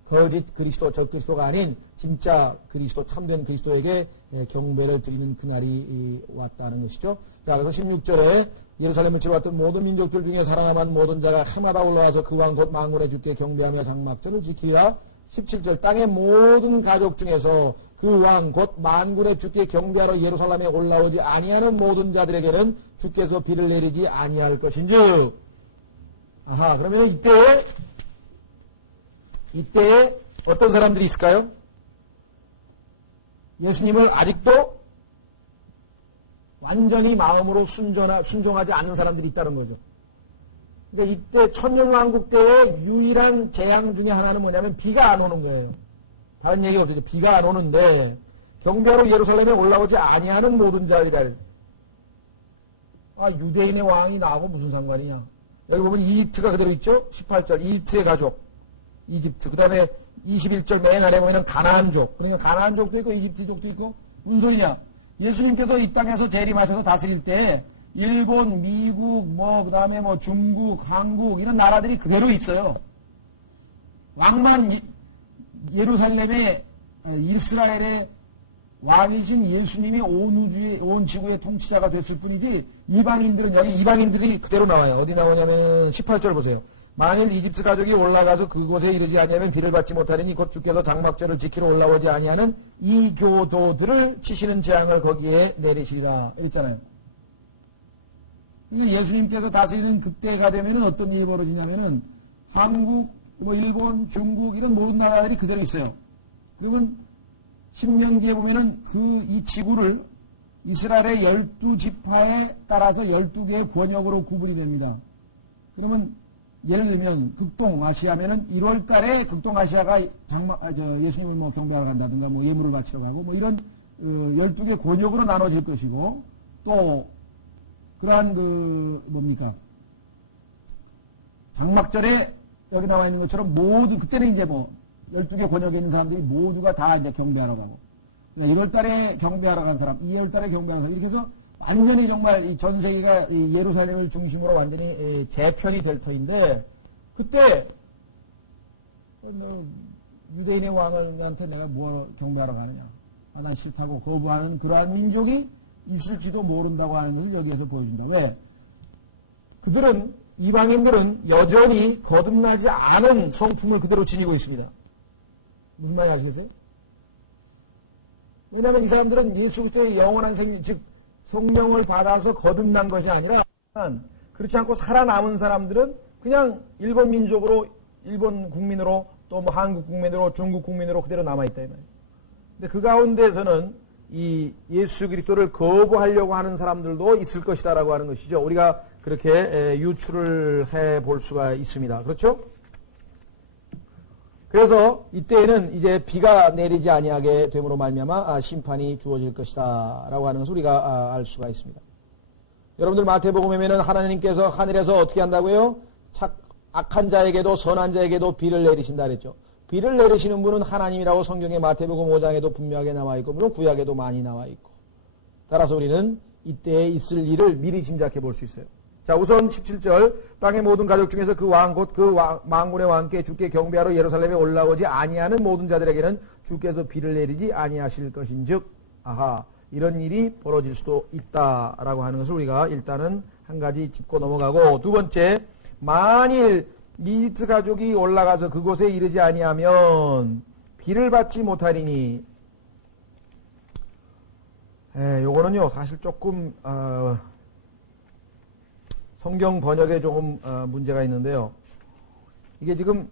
거짓 그리스도, 적그리스도가 아닌 진짜 그리스도, 참된 그리스도에게 경배를 드리는 그날이 왔다는 것이죠. 자, 그래서 16절에 예루살렘을 치러왔던 모든 민족들 중에 살아남은 모든 자가 해마다 올라와서 그 왕 곧 만군의 주께 경배하며 장막절을 지키리라. 17절 땅의 모든 가족 중에서 그 왕 곧 만군의 주께 경배하러 예루살렘에 올라오지 아니하는 모든 자들에게는 주께서 비를 내리지 아니할 것인즉. 아하, 그러면 이때에 어떤 사람들이 있을까요? 예수님을 아직도 완전히 마음으로 순종하지 않는 사람들이 있다는 거죠. 그러니까 이때 천년왕국 때의 유일한 재앙 중에 하나는 뭐냐면 비가 안 오는 거예요. 다른 얘기가 없죠. 비가 안 오는데 경배하러 예루살렘에 올라오지 아니하는 모든 자들이라. 유대인의 왕이 나하고 무슨 상관이냐. 여기 보면 이집트가 그대로 있죠. 18절 이집트의 가족. 이집트. 그 다음에 21절 맨 아래 보면 가나안족. 그러니까 가나안족도 있고 이집트족도 있고. 무슨 소리냐. 예수님께서 이 땅에서 재림하셔서 다스릴 때 일본, 미국, 그 다음에 중국, 한국 이런 나라들이 그대로 있어요. 왕만 예루살렘의 이스라엘의 왕이신 예수님이 온 지구의 통치자가 됐을 뿐이지, 이방인들은 여기 이방인들이 그대로 나와요. 어디 나오냐면 18절 보세요. 만일 이집트 가족이 올라가서 그곳에 이르지 아니하면 비를 받지 못하리니 곧 주께서 장막절을 지키러 올라오지 아니하는 이 교도들을 치시는 재앙을 거기에 내리시리라 이랬잖아요. 그러니까 예수님께서 다스리는 그때가 되면 어떤 일이 벌어지냐면은 한국, 일본, 중국 이런 모든 나라들이 그대로 있어요. 그러면 신명기에 보면은 이 지구를 이스라엘의 12지파에 따라서 12개의 권역으로 구분이 됩니다. 그러면 예를 들면 극동아시아면은 1월 달에 극동아시아가 예수님을 뭐 경배하러 간다든가 뭐 예물을 바치러 가고 뭐 이런 12개 권역으로 나눠질 것이고, 또 그러한 뭡니까? 장막절에 여기 나와 있는 것처럼 모두, 그때는 이제 뭐 12개 권역에 있는 사람들이 모두가 다 이제 경배하러 가고, 1월 달에 경배하러 간 사람, 2월 달에 경배하러 간 사람, 이렇게 해서 완전히 정말 이 전 세계가 이 예루살렘을 중심으로 완전히 재편이 될 터인데, 그때 유대인의 왕한테 내가 뭐 경배하러 가느냐, 난 싫다고 거부하는 그러한 민족이 있을지도 모른다고 하는 것을 여기에서 보여준다. 왜? 그들은, 이방인들은 여전히 거듭나지 않은 성품을 그대로 지니고 있습니다. 무슨 말인지 아시겠어요? 왜냐하면 이 사람들은 예수 그리스도의 영원한 생명, 즉 성령을 받아서 거듭난 것이 아니라, 그렇지 않고 살아남은 사람들은 그냥 일본 민족으로, 일본 국민으로, 또 뭐 한국 국민으로, 중국 국민으로 그대로 남아있다 이 말이에요. 근데 그 가운데서는 이 예수 그리스도를 거부하려고 하는 사람들도 있을 것이다라고 하는 것이죠. 우리가 그렇게 유추를 해 볼 수가 있습니다. 그렇죠? 그래서 이때에는 이제 비가 내리지 아니하게 됨으로 말미암아 심판이 주어질 것이다라고 하는 것을 우리가 알 수가 있습니다. 여러분들 마태복음에 보면은 하나님께서 하늘에서 어떻게 한다고요? 악한 자에게도 선한 자에게도 비를 내리신다 그랬죠. 비를 내리시는 분은 하나님이라고 성경의 마태복음 5장에도 분명하게 나와 있고, 물론 구약에도 많이 나와 있고, 따라서 우리는 이때에 있을 일을 미리 짐작해 볼 수 있어요. 자, 우선 17절, 땅의 모든 가족 중에서 그 왕, 곧 그 만군의 왕께 주께 경배하러 예루살렘에 올라오지 아니하는 모든 자들에게는 주께서 비를 내리지 아니하실 것인즉, 아하, 이런 일이 벌어질 수도 있다라고 하는 것을 우리가 일단은 한 가지 짚고 넘어가고, 두 번째, 만일 이집트 가족이 올라가서 그곳에 이르지 아니하면 비를 받지 못하리니, 요거는요 사실 조금 성경 번역에 조금 문제가 있는데요. 이게 지금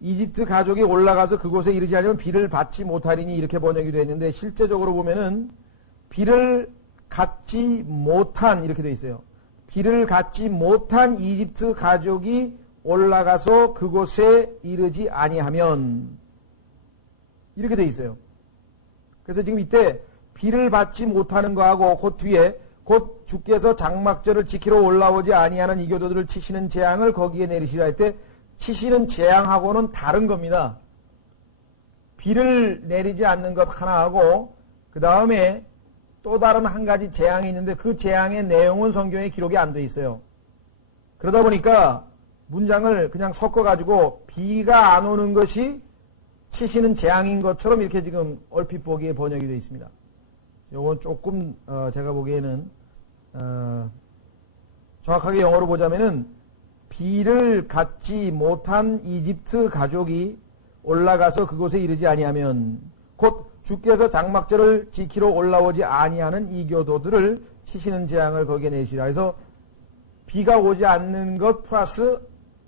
이집트 가족이 올라가서 그곳에 이르지 않으면 비를 받지 못하리니 이렇게 번역이 되어 있는데, 실제적으로 보면은 비를 갖지 못한, 이렇게 되어 있어요. 비를 갖지 못한 이집트 가족이 올라가서 그곳에 이르지 아니하면, 이렇게 되어 있어요. 그래서 지금 이때 비를 받지 못하는 거하고 그 뒤에 곧 주께서 장막절을 지키러 올라오지 아니하는 이교도들을 치시는 재앙을 거기에 내리시라 할 때, 치시는 재앙하고는 다른 겁니다. 비를 내리지 않는 것 하나하고 그 다음에 또 다른 한 가지 재앙이 있는데, 그 재앙의 내용은 성경에 기록이 안 돼 있어요. 그러다 보니까 문장을 그냥 섞어가지고 비가 안 오는 것이 치시는 재앙인 것처럼 이렇게 지금 얼핏 보기에 번역이 되어 있습니다. 이건 조금 제가 보기에는 정확하게 영어로 보자면은, 비를 갖지 못한 이집트 가족이 올라가서 그곳에 이르지 아니하면 곧 주께서 장막절을 지키러 올라오지 아니하는 이교도들을 치시는 재앙을 거기에 내시라. 그래서 비가 오지 않는 것 플러스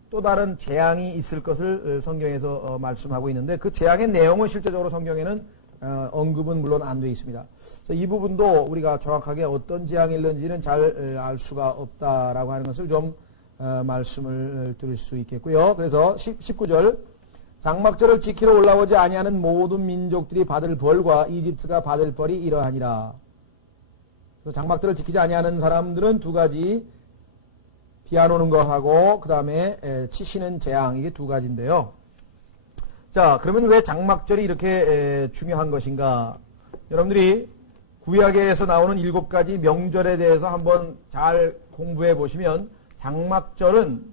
또 다른 재앙이 있을 것을 성경에서 말씀하고 있는데, 그 재앙의 내용은 실제적으로 성경에는 언급은 물론 안 되어 있습니다. 그래서 이 부분도 우리가 정확하게 어떤 재앙이 있는지는 잘 알 수가 없다라고 하는 것을 좀 말씀을 드릴 수 있겠고요. 그래서 19절, 장막절을 지키러 올라오지 아니하는 모든 민족들이 받을 벌과 이집트가 받을 벌이 이러하니라. 그래서 장막절을 지키지 아니하는 사람들은 두 가지, 비 안 오는 거하고 그 다음에 치시는 재앙, 이게 두 가지인데요. 자, 그러면 왜 장막절이 이렇게 중요한 것인가? 여러분들이 구약에서 나오는 7가지 명절에 대해서 한번 잘 공부해 보시면, 장막절은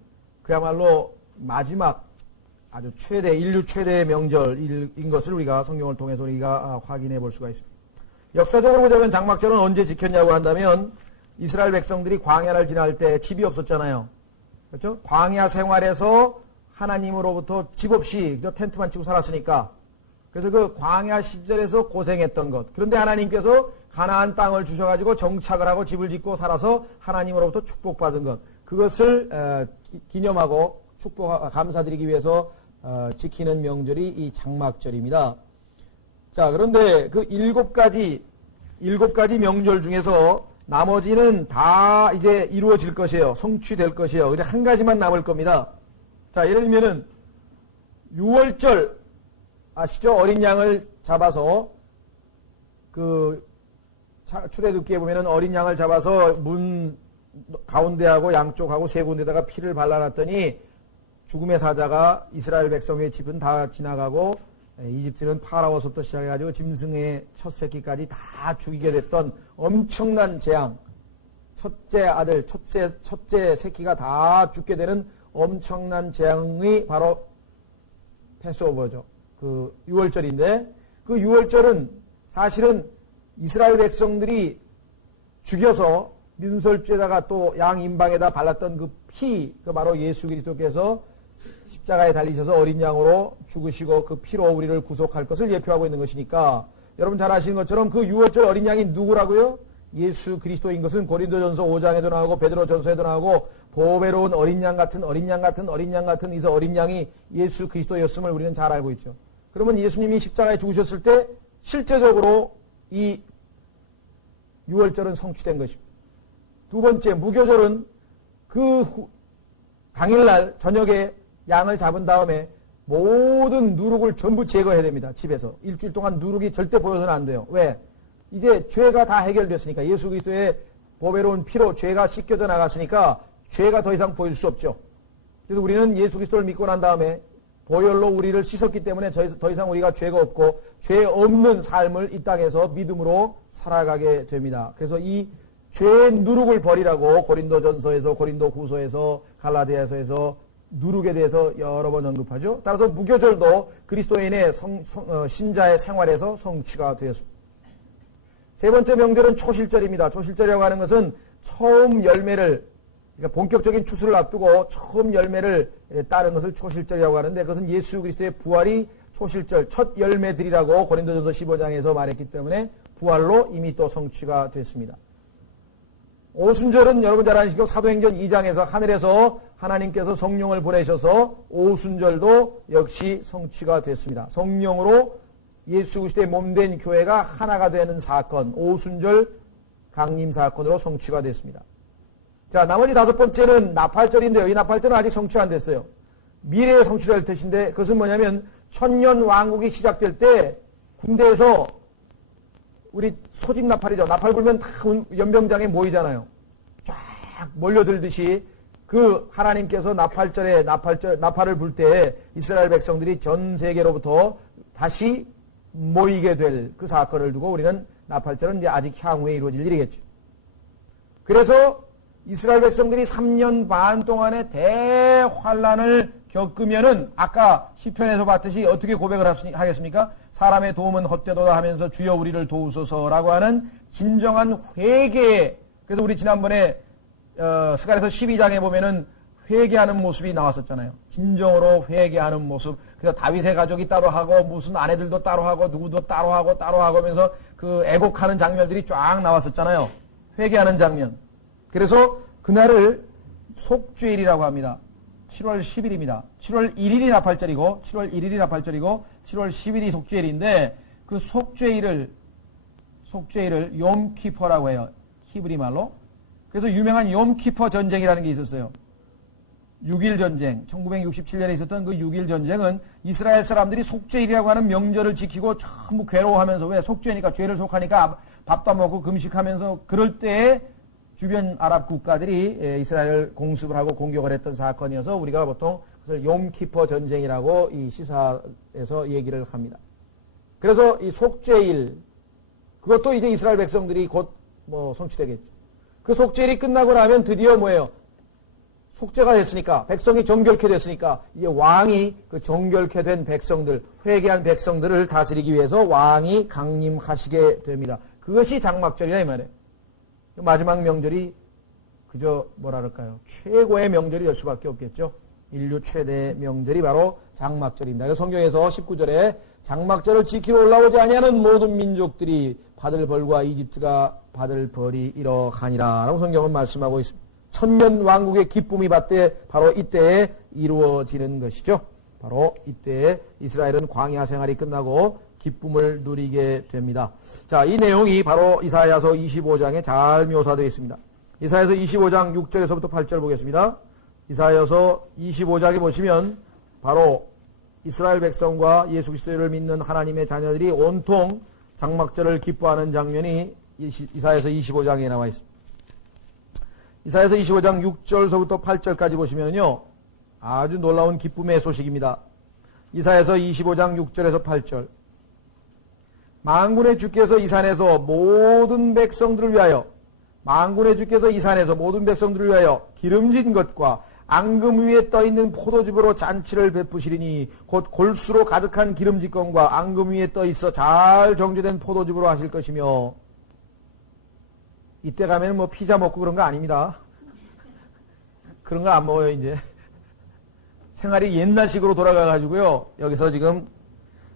그야말로 마지막 아주 인류 최대의 명절인 것을 우리가 성경을 통해서 우리가 확인해 볼 수가 있습니다. 역사적으로 보자면 장막절은 언제 지켰냐고 한다면, 이스라엘 백성들이 광야를 지날 때 집이 없었잖아요. 그렇죠? 광야 생활에서 하나님으로부터 집 없이 텐트만 치고 살았으니까, 그래서 그 광야 시절에서 고생했던 것, 그런데 하나님께서 가나안 땅을 주셔가지고 정착을 하고 집을 짓고 살아서 하나님으로부터 축복받은 것, 그것을 기념하고 감사드리기 위해서 지키는 명절이 이 장막절입니다. 자, 그런데 그 7가지 7가지 명절 중에서 나머지는 다 이제 이루어질 것이에요. 성취될 것이에요. 근데 한 가지만 남을 겁니다. 자, 예를 들면은 6월절 아시죠? 어린 양을 잡아서 출애굽기에 보면은 어린 양을 잡아서 문 가운데하고 양쪽하고 세 군데다가 피를 발라놨더니 죽음의 사자가 이스라엘 백성의 집은 다 지나가고 이집트는 파라오서부터 시작해가지고 짐승의 첫 새끼까지 다 죽이게 됐던 엄청난 재앙, 첫째 아들, 첫째 새끼가 다 죽게 되는 엄청난 재앙이 바로 패스오버죠. 그 6월절인데 그 6월절은 사실은 이스라엘 백성들이 죽여서 민설주에다가 또 양 임방에다 발랐던 그 피, 그 바로 예수 그리스도께서 십자가에 달리셔서 어린 양으로 죽으시고 그 피로 우리를 구속할 것을 예표하고 있는 것이니까 여러분 잘 아시는 것처럼 그 6월절 어린 양이 누구라고요? 예수 그리스도인 것은 고린도전서 5장에도 나오고 베드로전서에도 나오고 보배로운 어린 양 같은 이 어린 양이 예수 그리스도였음을 우리는 잘 알고 있죠. 그러면 예수님이 십자가에 죽으셨을 때 실제적으로 이 6월절은 성취된 것입니다. 두 번째, 무교절은 그 당일날 저녁에 양을 잡은 다음에 모든 누룩을 전부 제거해야 됩니다. 집에서. 일주일 동안 누룩이 절대 보여서는 안 돼요. 왜? 이제 죄가 다 해결됐으니까 예수 그리스도의 보배로운 피로 죄가 씻겨져 나갔으니까 죄가 더 이상 보일 수 없죠. 그래서 우리는 예수 그리스도를 믿고 난 다음에 보혈로 우리를 씻었기 때문에 더 이상 우리가 죄가 없고 죄 없는 삶을 이 땅에서 믿음으로 살아가게 됩니다. 그래서 이 죄의 누룩을 버리라고 고린도전서에서 고린도후서에서 갈라디아서에서 누룩에 대해서 여러 번 언급하죠. 따라서 무교절도 그리스도인의 신자의 생활에서 성취가 되었습니다. 세 번째 명절은 초실절입니다. 초실절이라고 하는 것은 처음 열매를, 그러니까 본격적인 추수를 앞두고 처음 열매를 따른 것을 초실절이라고 하는데 그것은 예수 그리스도의 부활이 초실절, 첫 열매들이라고 고린도전서 15장에서 말했기 때문에 부활로 이미 또 성취가 됐습니다. 오순절은 여러분 잘 아시고 사도행전 2장에서 하늘에서 하나님께서 성령을 보내셔서 오순절도 역시 성취가 됐습니다. 성령으로 예수 그리스도의 몸된 교회가 하나가 되는 사건, 오순절 강림 사건으로 성취가 됐습니다. 자, 나머지 다섯 번째는 나팔절인데요. 이 나팔절은 아직 성취 안 됐어요. 미래에 성취될 것인데 그것은 뭐냐면 천년 왕국이 시작될 때 군대에서 우리 소집 나팔이죠. 나팔 불면 다 연병장에 모이잖아요. 쫙 몰려들듯이 그 하나님께서 나팔을 불 때 이스라엘 백성들이 전 세계로부터 다시 모이게 될 그 사건을 두고 우리는 나팔절은 이제 아직 향후에 이루어질 일이겠죠. 그래서 이스라엘 백성들이 3년 반 동안의 대환란을 겪으면은 아까 시편에서 봤듯이 어떻게 고백을 하겠습니까? 사람의 도움은 헛되도다 하면서 주여 우리를 도우소서라고 하는 진정한 회개. 그래서 우리 지난번에 스가랴서 12장에 보면은 회개하는 모습이 나왔었잖아요. 진정으로 회개하는 모습. 그래서 다윗의 가족이 따로 하고 무슨 아내들도 따로 하고 누구도 따로 하고 하면서 그 애곡하는 장면들이 쫙 나왔었잖아요. 회개하는 장면. 그래서 그날을 속죄일이라고 합니다. 7월 10일입니다. 7월 1일이 나팔절이고 7월 10일이 속죄일인데 그 속죄일을 욤키퍼라고 해요. 히브리 말로. 그래서 유명한 욤키퍼 전쟁이라는 게 있었어요. 6.1 전쟁, 1967년에 있었던 그 6.1 전쟁은 이스라엘 사람들이 속죄일이라고 하는 명절을 지키고 전부 괴로워하면서 왜 속죄니까 죄를 속하니까 밥도 안 먹고 금식하면서 그럴 때에 주변 아랍 국가들이 이스라엘을 공습을 하고 공격을 했던 사건이어서 우리가 보통 그것을 욤키퍼 전쟁이라고 이 시사에서 얘기를 합니다. 그래서 이 속죄일, 그것도 이제 이스라엘 백성들이 곧 성취되겠죠. 그 속죄일이 끝나고 나면 드디어 뭐예요? 속죄가 됐으니까, 백성이 정결케 됐으니까, 이제 왕이 그 정결케 된 백성들, 회개한 백성들을 다스리기 위해서 왕이 강림하시게 됩니다. 그것이 장막절이라 이 말이에요. 마지막 명절이 그저 뭐랄까요? 최고의 명절이 될 수밖에 없겠죠. 인류 최대의 명절이 바로 장막절입니다. 그래서 성경에서 19절에 장막절을 지키러 올라오지 아니하는 모든 민족들이 받을 벌과 이집트가 받을 벌이 이러하니라 라고 성경은 말씀하고 있습니다. 천년 왕국의 기쁨이 바로 이때에 이루어지는 것이죠. 바로 이때에 이스라엘은 광야 생활이 끝나고 기쁨을 누리게 됩니다. 자, 이 내용이 바로 이사야서 25장에 잘 묘사되어 있습니다. 이사야서 25장 6절에서부터 8절 보겠습니다. 이사야서 25장에 보시면 바로 이스라엘 백성과 예수 그리스도를 믿는 하나님의 자녀들이 온통 장막절을 기뻐하는 장면이 이사야서 25장에 나와 있습니다. 이사야서 25장 6절서부터 8절까지 보시면요, 아주 놀라운 기쁨의 소식입니다. 이사야서 25장 6절에서 8절. 만군의 주께서 이 산에서 모든 백성들을 위하여, 만군의 주께서 이 산에서 모든 백성들을 위하여 기름진 것과 앙금 위에 떠있는 포도즙으로 잔치를 베푸시리니 곧 골수로 가득한 기름지건과 앙금 위에 떠있어 잘 정제된 포도즙으로 하실 것이며. 이때 가면 뭐 피자 먹고 그런 거 아닙니다. 그런 거 안 먹어요. 이제 생활이 옛날식으로 돌아가가지고요. 여기서 지금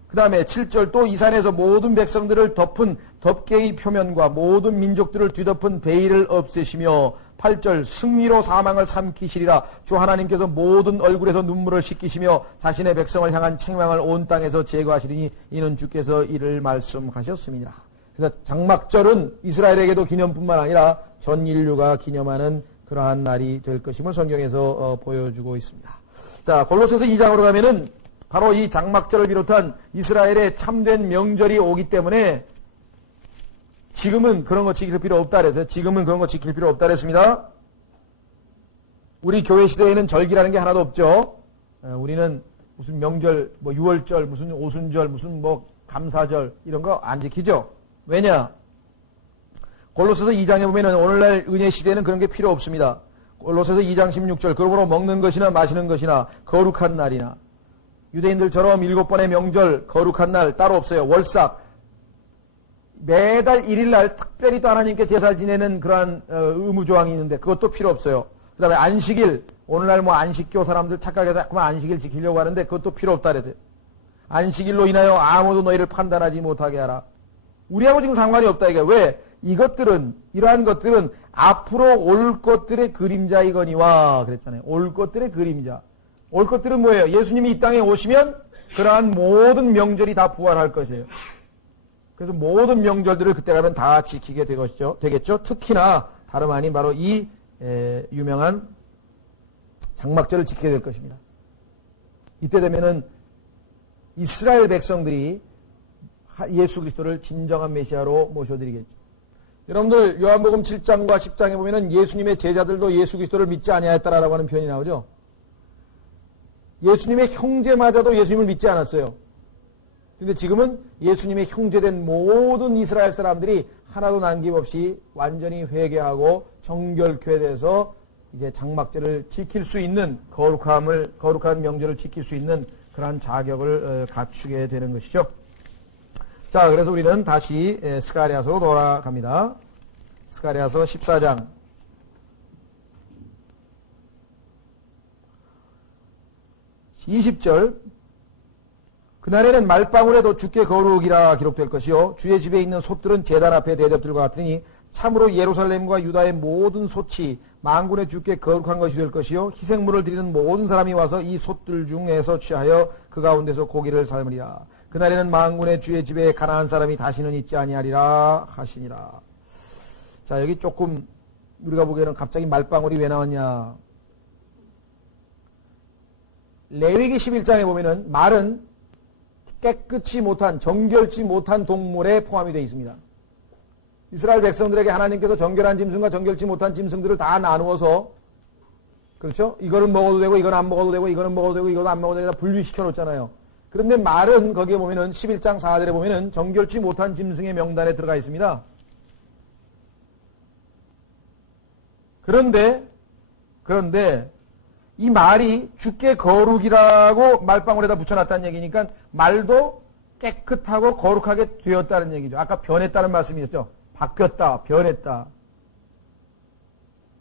그 다음에 7절, 또 이 산에서 모든 백성들을 덮은 덮개의 표면과 모든 민족들을 뒤덮은 베일을 없애시며. 8절, 승리로 사망을 삼키시리라. 주 하나님께서 모든 얼굴에서 눈물을 씻기시며 자신의 백성을 향한 책망을 온 땅에서 제거하시리니 이는 주께서 이를 말씀하셨습니다. 그래서 장막절은 이스라엘에게도 기념뿐만 아니라 전 인류가 기념하는 그러한 날이 될 것임을 성경에서 보여주고 있습니다. 자, 골로새서 2장으로 가면은 바로 이 장막절을 비롯한 이스라엘의 참된 명절이 오기 때문에 지금은 그런 거 지킬 필요 없다 그랬어요. 지금은 그런 거 지킬 필요 없다 그랬습니다. 우리 교회 시대에는 절기라는 게 하나도 없죠. 우리는 무슨 명절, 뭐 6월절, 무슨 오순절, 무슨 뭐 감사절 이런 거 안 지키죠. 왜냐? 골로새서 2장에 보면은 오늘날 은혜 시대에는 그런 게 필요 없습니다. 골로새서 2장 16절, 그러므로 먹는 것이나 마시는 것이나 거룩한 날이나, 유대인들처럼 7번의 명절 거룩한 날 따로 없어요. 월삭, 매달 1일날 특별히 또 하나님께 제사를 지내는 그러한 의무조항이 있는데 그것도 필요 없어요. 그 다음에 안식일, 오늘날 뭐 안식교 사람들 착각해서 자꾸만 안식일 지키려고 하는데 그것도 필요 없다 그랬어요. 안식일로 인하여 아무도 너희를 판단하지 못하게 하라. 우리하고 지금 상관이 없다 이게. 왜? 이것들은, 이러한 것들은 앞으로 올 것들의 그림자이거니와 그랬잖아요. 올 것들의 그림자. 올 것들은 뭐예요? 예수님이 이 땅에 오시면 그러한 모든 명절이 다 부활할 것이에요. 그래서 모든 명절들을 그때 가면 다 지키게 되겠죠. 특히나 다름 아닌 바로 이 유명한 장막절을 지키게 될 것입니다. 이때 되면은 이스라엘 백성들이 예수 그리스도를 진정한 메시아로 모셔드리겠죠. 여러분들 요한복음 7장과 10장에 보면은 예수님의 제자들도 예수 그리스도를 믿지 아니하였다라고 하는 표현이 나오죠. 예수님의 형제마저도 예수님을 믿지 않았어요. 근데 지금은 예수님의 형제된 모든 이스라엘 사람들이 하나도 남김없이 완전히 회개하고 정결케 돼서 이제 장막절을 지킬 수 있는 거룩한 명절을 지킬 수 있는 그러한 자격을 갖추게 되는 것이죠. 자, 그래서 우리는 다시 스가랴서로 돌아갑니다. 스가랴서 14장. 20절. 그날에는 말방울에도 주께 거룩이라 기록될 것이요 주의 집에 있는 솥들은 제단 앞에 대접들과 같으니 참으로 예루살렘과 유다의 모든 솥이 만군의 주께 거룩한 것이 될 것이요 희생물을 드리는 모든 사람이 와서 이 솥들 중에서 취하여 그 가운데서 고기를 삶으리라. 그날에는 만군의 주의 집에 가난한 사람이 다시는 있지 아니하리라 하시니라. 자, 여기 조금 우리가 보기에는 갑자기 말방울이 왜 나왔냐. 레위기 11장에 보면은 말은 깨끗이 못한, 정결치 못한 동물에 포함이 되어 있습니다. 이스라엘 백성들에게 하나님께서 정결한 짐승과 정결치 못한 짐승들을 다 나누어서, 그렇죠? 이거는 먹어도 되고, 이건 안 먹어도 되고, 이거는 먹어도 되고, 이거는 안 먹어도 되고, 다 분리시켜 놓잖아요. 그런데 말은 거기에 보면은 11장 4절에 보면은 정결치 못한 짐승의 명단에 들어가 있습니다. 그런데 이 말이 주께 거룩이라고 말방울에다 붙여놨다는 얘기니까 말도 깨끗하고 거룩하게 되었다는 얘기죠. 아까 변했다는 말씀이었죠. 바뀌었다, 변했다.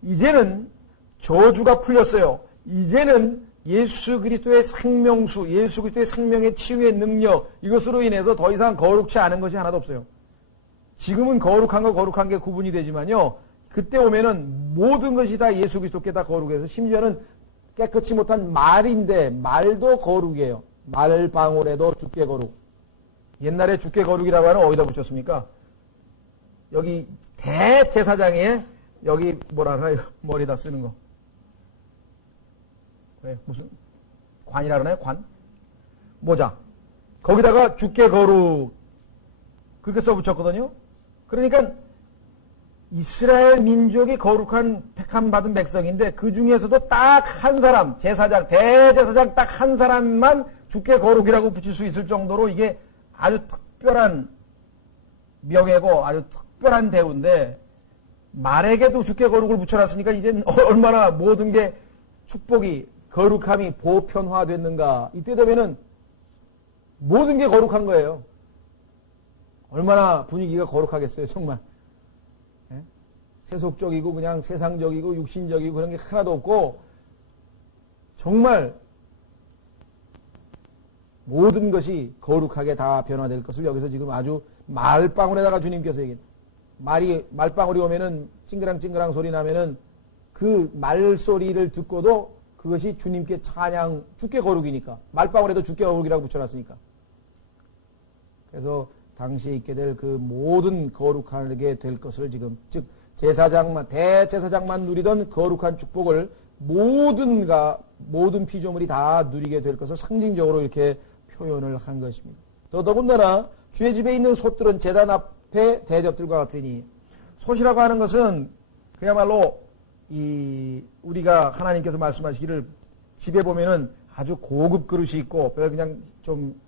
이제는 저주가 풀렸어요. 이제는 예수 그리스도의 생명수, 예수 그리스도의 생명의 치유의 능력, 이것으로 인해서 더 이상 거룩치 않은 것이 하나도 없어요. 지금은 거룩한 거 거룩한 게 구분이 되지만요. 그때 오면은 모든 것이 다 예수 그리스도께 다 거룩해서 심지어는 깨끗이 못한 말인데 말도 거룩이에요. 말방울에도 주께 거룩. 옛날에 주께 거룩이라고 하는 어디다 붙였습니까? 여기 대제사장에 여기 뭐랄까요? 머리다 쓰는 거. 왜? 무슨 관이라 그러나요? 관? 모자. 거기다가 주께 거룩 그렇게 써붙였거든요. 그러니까 이스라엘 민족이 거룩한 택함 받은 백성인데 그 중에서도 딱 한 사람, 제사장, 대제사장 딱 한 사람만 주께 거룩이라고 붙일 수 있을 정도로 이게 아주 특별한 명예고 아주 특별한 대우인데 말에게도 주께 거룩을 붙여놨으니까 이제 얼마나 모든 게 축복이 거룩함이 보편화됐는가. 이때 되면은 모든 게 거룩한 거예요. 얼마나 분위기가 거룩하겠어요, 정말. 예? 세속적이고 그냥 세상적이고 육신적이고 그런 게 하나도 없고 정말 모든 것이 거룩하게 다 변화될 것을 여기서 지금 아주 말방울에다가 주님께서 얘기해요. 말방울이 오면은 찡그랑찡그랑 소리 나면은 그 말소리를 듣고도 그것이 주님께 찬양, 주께 거룩이니까. 말방울에도 주께 거룩이라고 붙여놨으니까. 그래서 당시에 있게 될 그 모든 거룩하게 될 것을 지금, 즉, 대제사장만 누리던 거룩한 축복을 모든 피조물이 다 누리게 될 것을 상징적으로 이렇게 표현을 한 것입니다. 더더군다나 주의 집에 있는 솥들은 제단 앞에 대접들과 같으니, 솥이라고 하는 것은 그야말로 우리가 하나님께서 말씀하시기를 집에 보면은 아주 고급 그릇이 있고 그냥 좀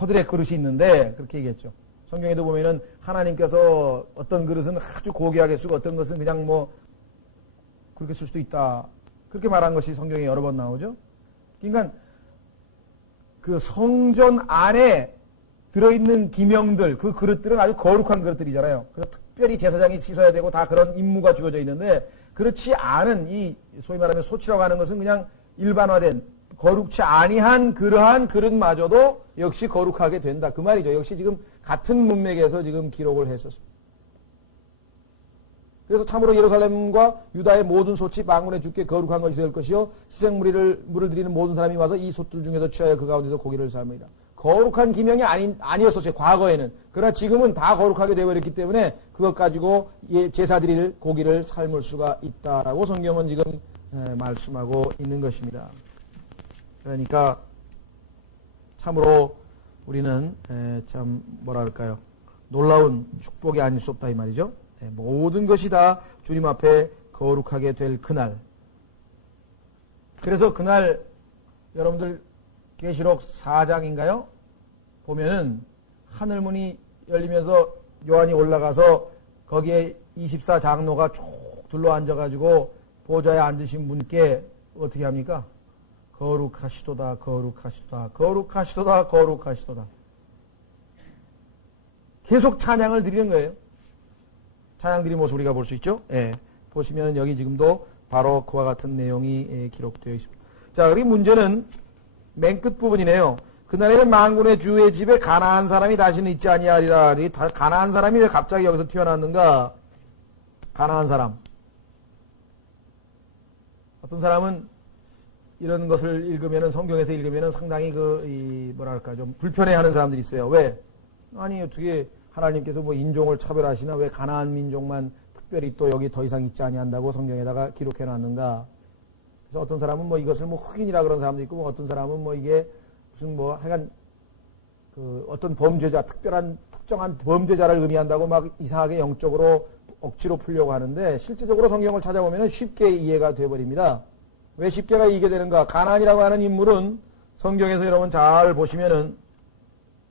허드렛 그릇이 있는데 그렇게 얘기했죠. 성경에도 보면은 하나님께서 어떤 그릇은 아주 고귀하게 쓰고 어떤 것은 그냥 뭐 그렇게 쓸 수도 있다. 그렇게 말한 것이 성경에 여러 번 나오죠. 그러니까 그 성전 안에 들어있는 기명들, 그 그릇들은 아주 거룩한 그릇들이잖아요. 그래서 특별히 제사장이 씻어야 되고 다 그런 임무가 주어져 있는데 그렇지 않은 이 소위 말하면 솥이라고 하는 것은 그냥 일반화된 거룩치 아니한 그러한 그릇마저도 역시 거룩하게 된다. 그 말이죠. 역시 지금 같은 문맥에서 지금 기록을 했었습니다. 그래서 참으로 예루살렘과 유다의 모든 솥이 방언에 주께 거룩한 것이 될 것이요 물을 드리는 모든 사람이 와서 이 솥들 중에서 취하여 그 가운데서 고기를 삶으리라. 거룩한 기명이 아니었었어요. 과거에는. 그러나 지금은 다 거룩하게 되어버렸기 때문에 그것 가지고 제사 드릴 고기를 삶을 수가 있다라고 성경은 지금 말씀하고 있는 것입니다. 그러니까 참으로 우리는 참 뭐랄까요, 놀라운 축복이 아닐 수 없다 이 말이죠. 모든 것이 다 주님 앞에 거룩하게 될 그날. 그래서 그날 여러분들 계시록 4장인가요? 보면은 하늘문이 열리면서 요한이 올라가서 거기에 24장로가 쭉 둘러앉아가지고 보좌에 앉으신 분께 어떻게 합니까? 거룩하시도다, 거룩하시도다, 거룩하시도다, 거룩하시도다. 계속 찬양을 드리는 거예요. 찬양 드리는 모습 우리가 볼 수 있죠? 예. 보시면 여기 지금도 바로 그와 같은 내용이 기록되어 있습니다. 자, 그리고 문제는 맨 끝 부분이네요. 그날에는 만군의 주의 집에 가난한 사람이 다시는 있지 아니하리라. 가난한 사람이 왜 갑자기 여기서 튀어나왔는가? 가난한 사람. 어떤 사람은 이런 것을 읽으면은, 성경에서 읽으면은 상당히 뭐랄까, 좀 불편해하는 사람들이 있어요. 왜? 아니, 어떻게 하나님께서 뭐 인종을 차별하시나? 왜 가난한 민족만 특별히 또 여기 더 이상 있지 아니한다고 성경에다가 기록해 놨는가? 그래서 어떤 사람은 뭐 이것을 뭐 흑인이라 그런 사람도 있고, 뭐 어떤 사람은 뭐 이게 무슨 뭐 하여간 어떤 범죄자, 특정한 범죄자를 의미한다고 막 이상하게 영적으로 억지로 풀려고 하는데, 실제적으로 성경을 찾아보면 쉽게 이해가 되어버립니다. 왜 쉽게가 이해가 되는가? 가나안이라고 하는 인물은 성경에서 여러분 잘 보시면은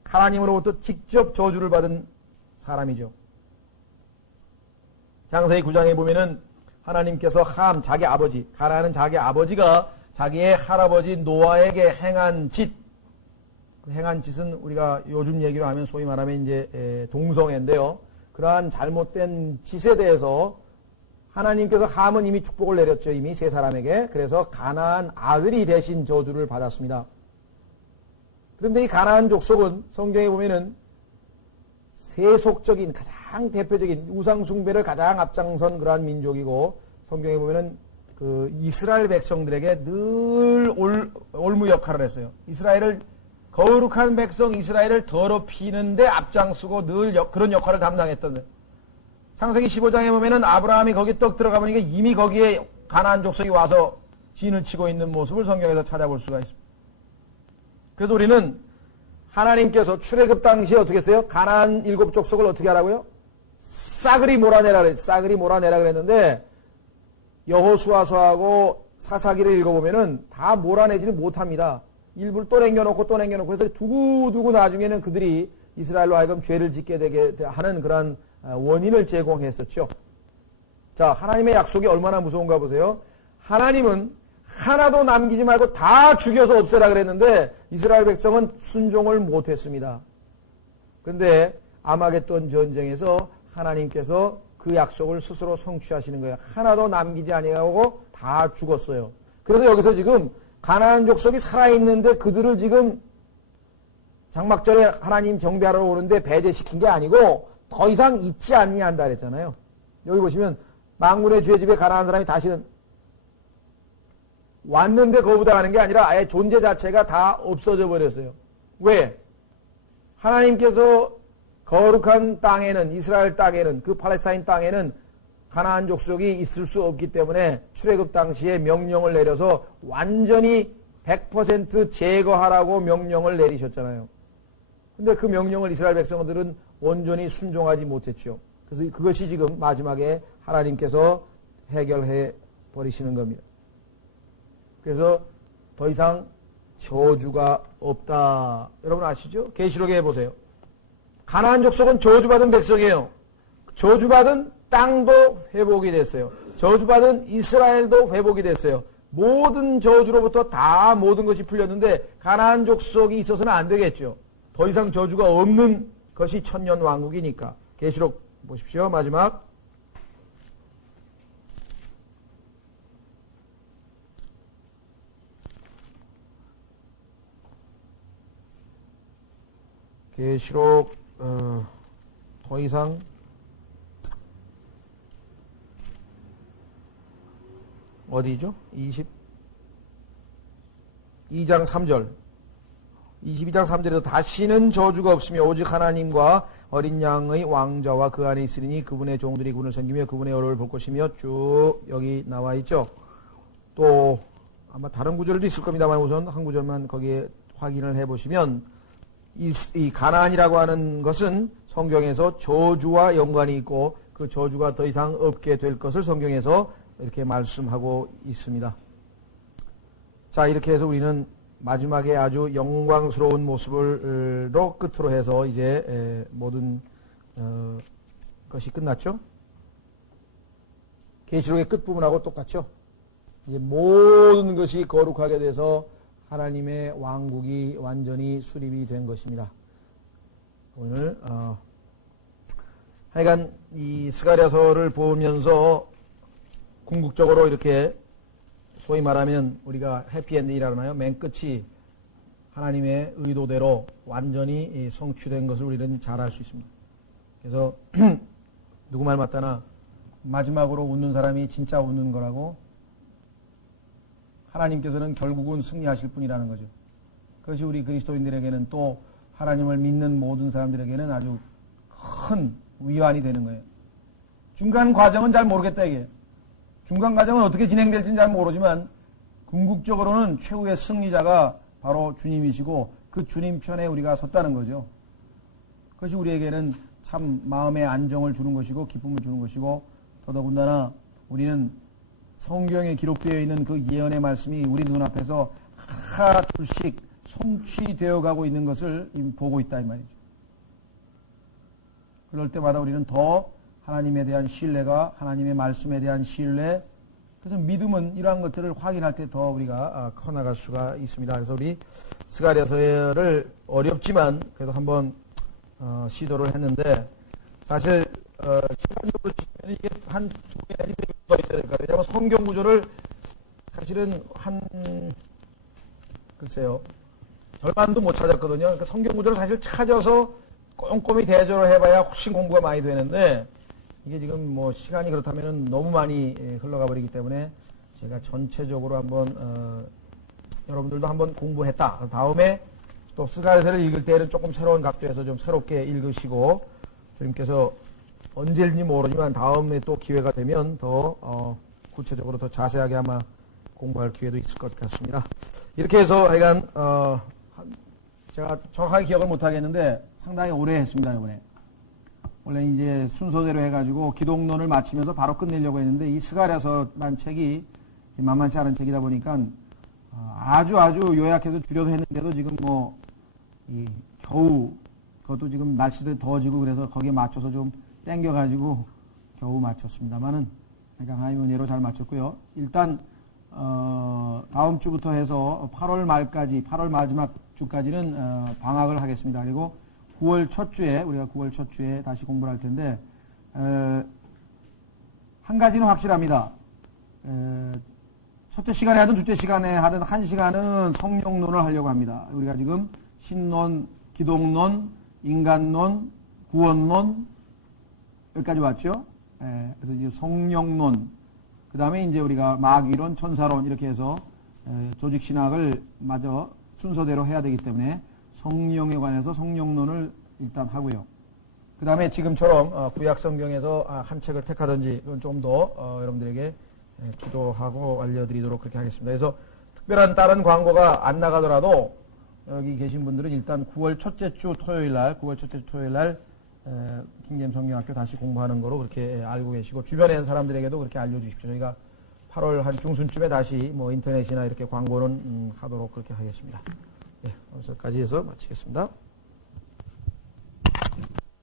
하나님으로부터 직접 저주를 받은 사람이죠. 장세기 9장에 보면은 하나님께서 자기 아버지, 가나안은 자기 아버지가 자기의 할아버지 노아에게 행한 짓, 그 행한 짓은 우리가 요즘 얘기로 하면 소위 말하면 이제 동성애인데요. 그러한 잘못된 짓에 대해서 하나님께서 함은 이미 축복을 내렸죠. 이미 세 사람에게. 그래서 가나안 아들이 대신 저주를 받았습니다. 그런데 이 가나안 족속은 성경에 보면은 세속적인 가장 대표적인 우상숭배를 가장 앞장선 그러한 민족이고, 성경에 보면은 그 이스라엘 백성들에게 늘 올무 역할을 했어요. 이스라엘을 거룩한 백성 이스라엘을 더럽히는데 앞장서고 늘 그런 역할을 담당했던. 창세기 15장에 보면은 아브라함이 거기 떡 들어가 보니까 이미 거기에 가나안 족속이 와서 진을 치고 있는 모습을 성경에서 찾아볼 수가 있습니다. 그래서 우리는 하나님께서 출애굽 당시에 어떻게 했어요? 가나안 7 족속을 어떻게 하라고요? 싸그리 몰아내라 그랬어요. 싸그리 몰아내라 그랬는데 여호수아서하고 사사기를 읽어보면은 다 몰아내지를 못합니다. 일부를 또 남겨놓고 또 남겨놓고 해서 두고두고 나중에는 그들이 이스라엘로 하여금 죄를 짓게 되게 하는 그런 원인을 제공했었죠. 자, 하나님의 약속이 얼마나 무서운가 보세요. 하나님은 하나도 남기지 말고 다 죽여서 없애라 그랬는데 이스라엘 백성은 순종을 못했습니다. 그런데 아마겟돈 전쟁에서 하나님께서 그 약속을 스스로 성취하시는 거예요. 하나도 남기지 아니하고 다 죽었어요. 그래서 여기서 지금 가나안 족속이 살아있는데 그들을 지금 장막절에 하나님 경배하러 오는데 배제시킨 게 아니고 더 이상 있지 아니한다 그랬잖아요. 여기 보시면 만군의 주의 집에 가나안 사람이 다시는 왔는데 거부다 가는 게 아니라 아예 존재 자체가 다 없어져 버렸어요. 왜? 하나님께서 거룩한 땅에는, 이스라엘 땅에는, 그 팔레스타인 땅에는 가나안 족속이 있을 수 없기 때문에 출애굽 당시에 명령을 내려서 완전히 100% 제거하라고 명령을 내리셨잖아요. 근데 그 명령을 이스라엘 백성들은 온전히 순종하지 못했죠. 그래서 그것이 지금 마지막에 하나님께서 해결해 버리시는 겁니다. 그래서 더 이상 저주가 없다. 여러분 아시죠? 계시록에 보세요. 가나안 족속은 저주받은 백성이에요. 저주받은 땅도 회복이 됐어요. 저주받은 이스라엘도 회복이 됐어요. 모든 저주로부터 다 모든 것이 풀렸는데 가나안 족속이 있어서는 안 되겠죠. 더 이상 저주가 없는 것이 천년 왕국이니까. 계시록 보십시오. 마지막. 계시록 더 이상 어디죠? 22장 3절. 22장 3절에도 다시는 저주가 없으며 오직 하나님과 어린 양의 왕자와 그 안에 있으리니 그분의 종들이 그분을 섬기며 그분의 어로를 볼 것이며 쭉 여기 나와 있죠. 또 아마 다른 구절도 있을 겁니다만 우선 한 구절만 거기에 확인을 해보시면 이 가나안이라고 하는 것은 성경에서 저주와 연관이 있고 그 저주가 더 이상 없게 될 것을 성경에서 이렇게 말씀하고 있습니다. 자, 이렇게 해서 우리는 마지막에 아주 영광스러운 모습으로 끝으로 해서 이제 모든 것이 끝났죠. 계시록의 끝부분하고 똑같죠. 이제 모든 것이 거룩하게 돼서 하나님의 왕국이 완전히 수립이 된 것입니다. 오늘 하여간 이 스가랴서를 보면서 궁극적으로 이렇게 소위 말하면 우리가 해피엔딩이라나요? 맨 끝이 하나님의 의도대로 완전히 성취된 것을 우리는 잘 알 수 있습니다. 그래서 누구 말 맞다나 마지막으로 웃는 사람이 진짜 웃는 거라고 하나님께서는 결국은 승리하실 분이라는 거죠. 그것이 우리 그리스도인들에게는 또 하나님을 믿는 모든 사람들에게는 아주 큰 위안이 되는 거예요. 중간 과정은 잘 모르겠다 이게. 중간 과정은 어떻게 진행될지는 잘 모르지만 궁극적으로는 최후의 승리자가 바로 주님이시고 그 주님 편에 우리가 섰다는 거죠. 그것이 우리에게는 참 마음의 안정을 주는 것이고 기쁨을 주는 것이고 더더군다나 우리는 성경에 기록되어 있는 그 예언의 말씀이 우리 눈앞에서 하나 둘씩 성취되어 가고 있는 것을 보고 있다 이 말이죠. 그럴 때마다 우리는 더 하나님에 대한 신뢰가 하나님의 말씀에 대한 신뢰 그래서 믿음은 이러한 것들을 확인할 때 더 우리가 커나갈 수가 있습니다. 그래서 우리 스가랴서를 어렵지만 그래도 한번 시도를 했는데 사실 시간적으로 치면 이게 한 2개 내지 3개 더 있어야 될 것 같아요. 왜냐하면 성경 구조를 사실은 글쎄요 절반도 못 찾았거든요. 그러니까 성경 구조를 사실 찾아서 꼼꼼히 대조를 해봐야 훨씬 공부가 많이 되는데 이게 지금 뭐 시간이 그렇다면 너무 많이 흘러가 버리기 때문에 제가 전체적으로 한번 여러분들도 한번 공부했다. 다음에 또 또 스가랴서를 읽을 때는 조금 새로운 각도에서 좀 새롭게 읽으시고 주님께서 언제인지 모르지만 다음에 또 기회가 되면 더 구체적으로 더 자세하게 아마 공부할 기회도 있을 것 같습니다. 이렇게 해서 하여간 제가 정확하게 기억을 못 하겠는데 상당히 오래 했습니다. 이번에 원래 이제 순서대로 해가지고 기독론을 마치면서 바로 끝내려고 했는데 이 스가랴서란 책이 만만치 않은 책이다 보니까 아주 요약해서 줄여서 했는데도 지금 겨우 그것도 지금 날씨도 더워지고 그래서 거기에 맞춰서 좀 땡겨가지고 겨우 마쳤습니다만은 하나님의 은혜로 잘 마쳤고요. 일단 다음 주부터 해서 8월 말까지 8월 마지막 주까지는 방학을 하겠습니다. 그리고 9월 첫 주에 우리가 9월 첫 주에 다시 공부를 할 텐데 한 가지는 확실합니다. 첫째 시간에 하든 둘째 시간에 하든 한 시간은 성령론을 하려고 합니다. 우리가 지금 신론, 기독론, 인간론, 구원론 여기까지 왔죠. 그래서 이제 성령론, 그 다음에 이제 우리가 마귀론, 천사론 이렇게 해서 조직신학을 마저 순서대로 해야 되기 때문에 성령에 관해서 성령론을 일단 하고요. 그 다음에 지금처럼 구약 성경에서 한 책을 택하든지 그건 좀 더 여러분들에게 기도하고 알려드리도록 그렇게 하겠습니다. 그래서 특별한 다른 광고가 안 나가더라도 여기 계신 분들은 일단 9월 첫째 주 토요일 날 킹잼 성경학교 다시 공부하는 거로 그렇게 알고 계시고 주변에 있는 사람들에게도 그렇게 알려주십시오. 저희가 8월 한 중순쯤에 다시 인터넷이나 이렇게 광고는 하도록 그렇게 하겠습니다. 네, 여기서까지 해서 마치겠습니다.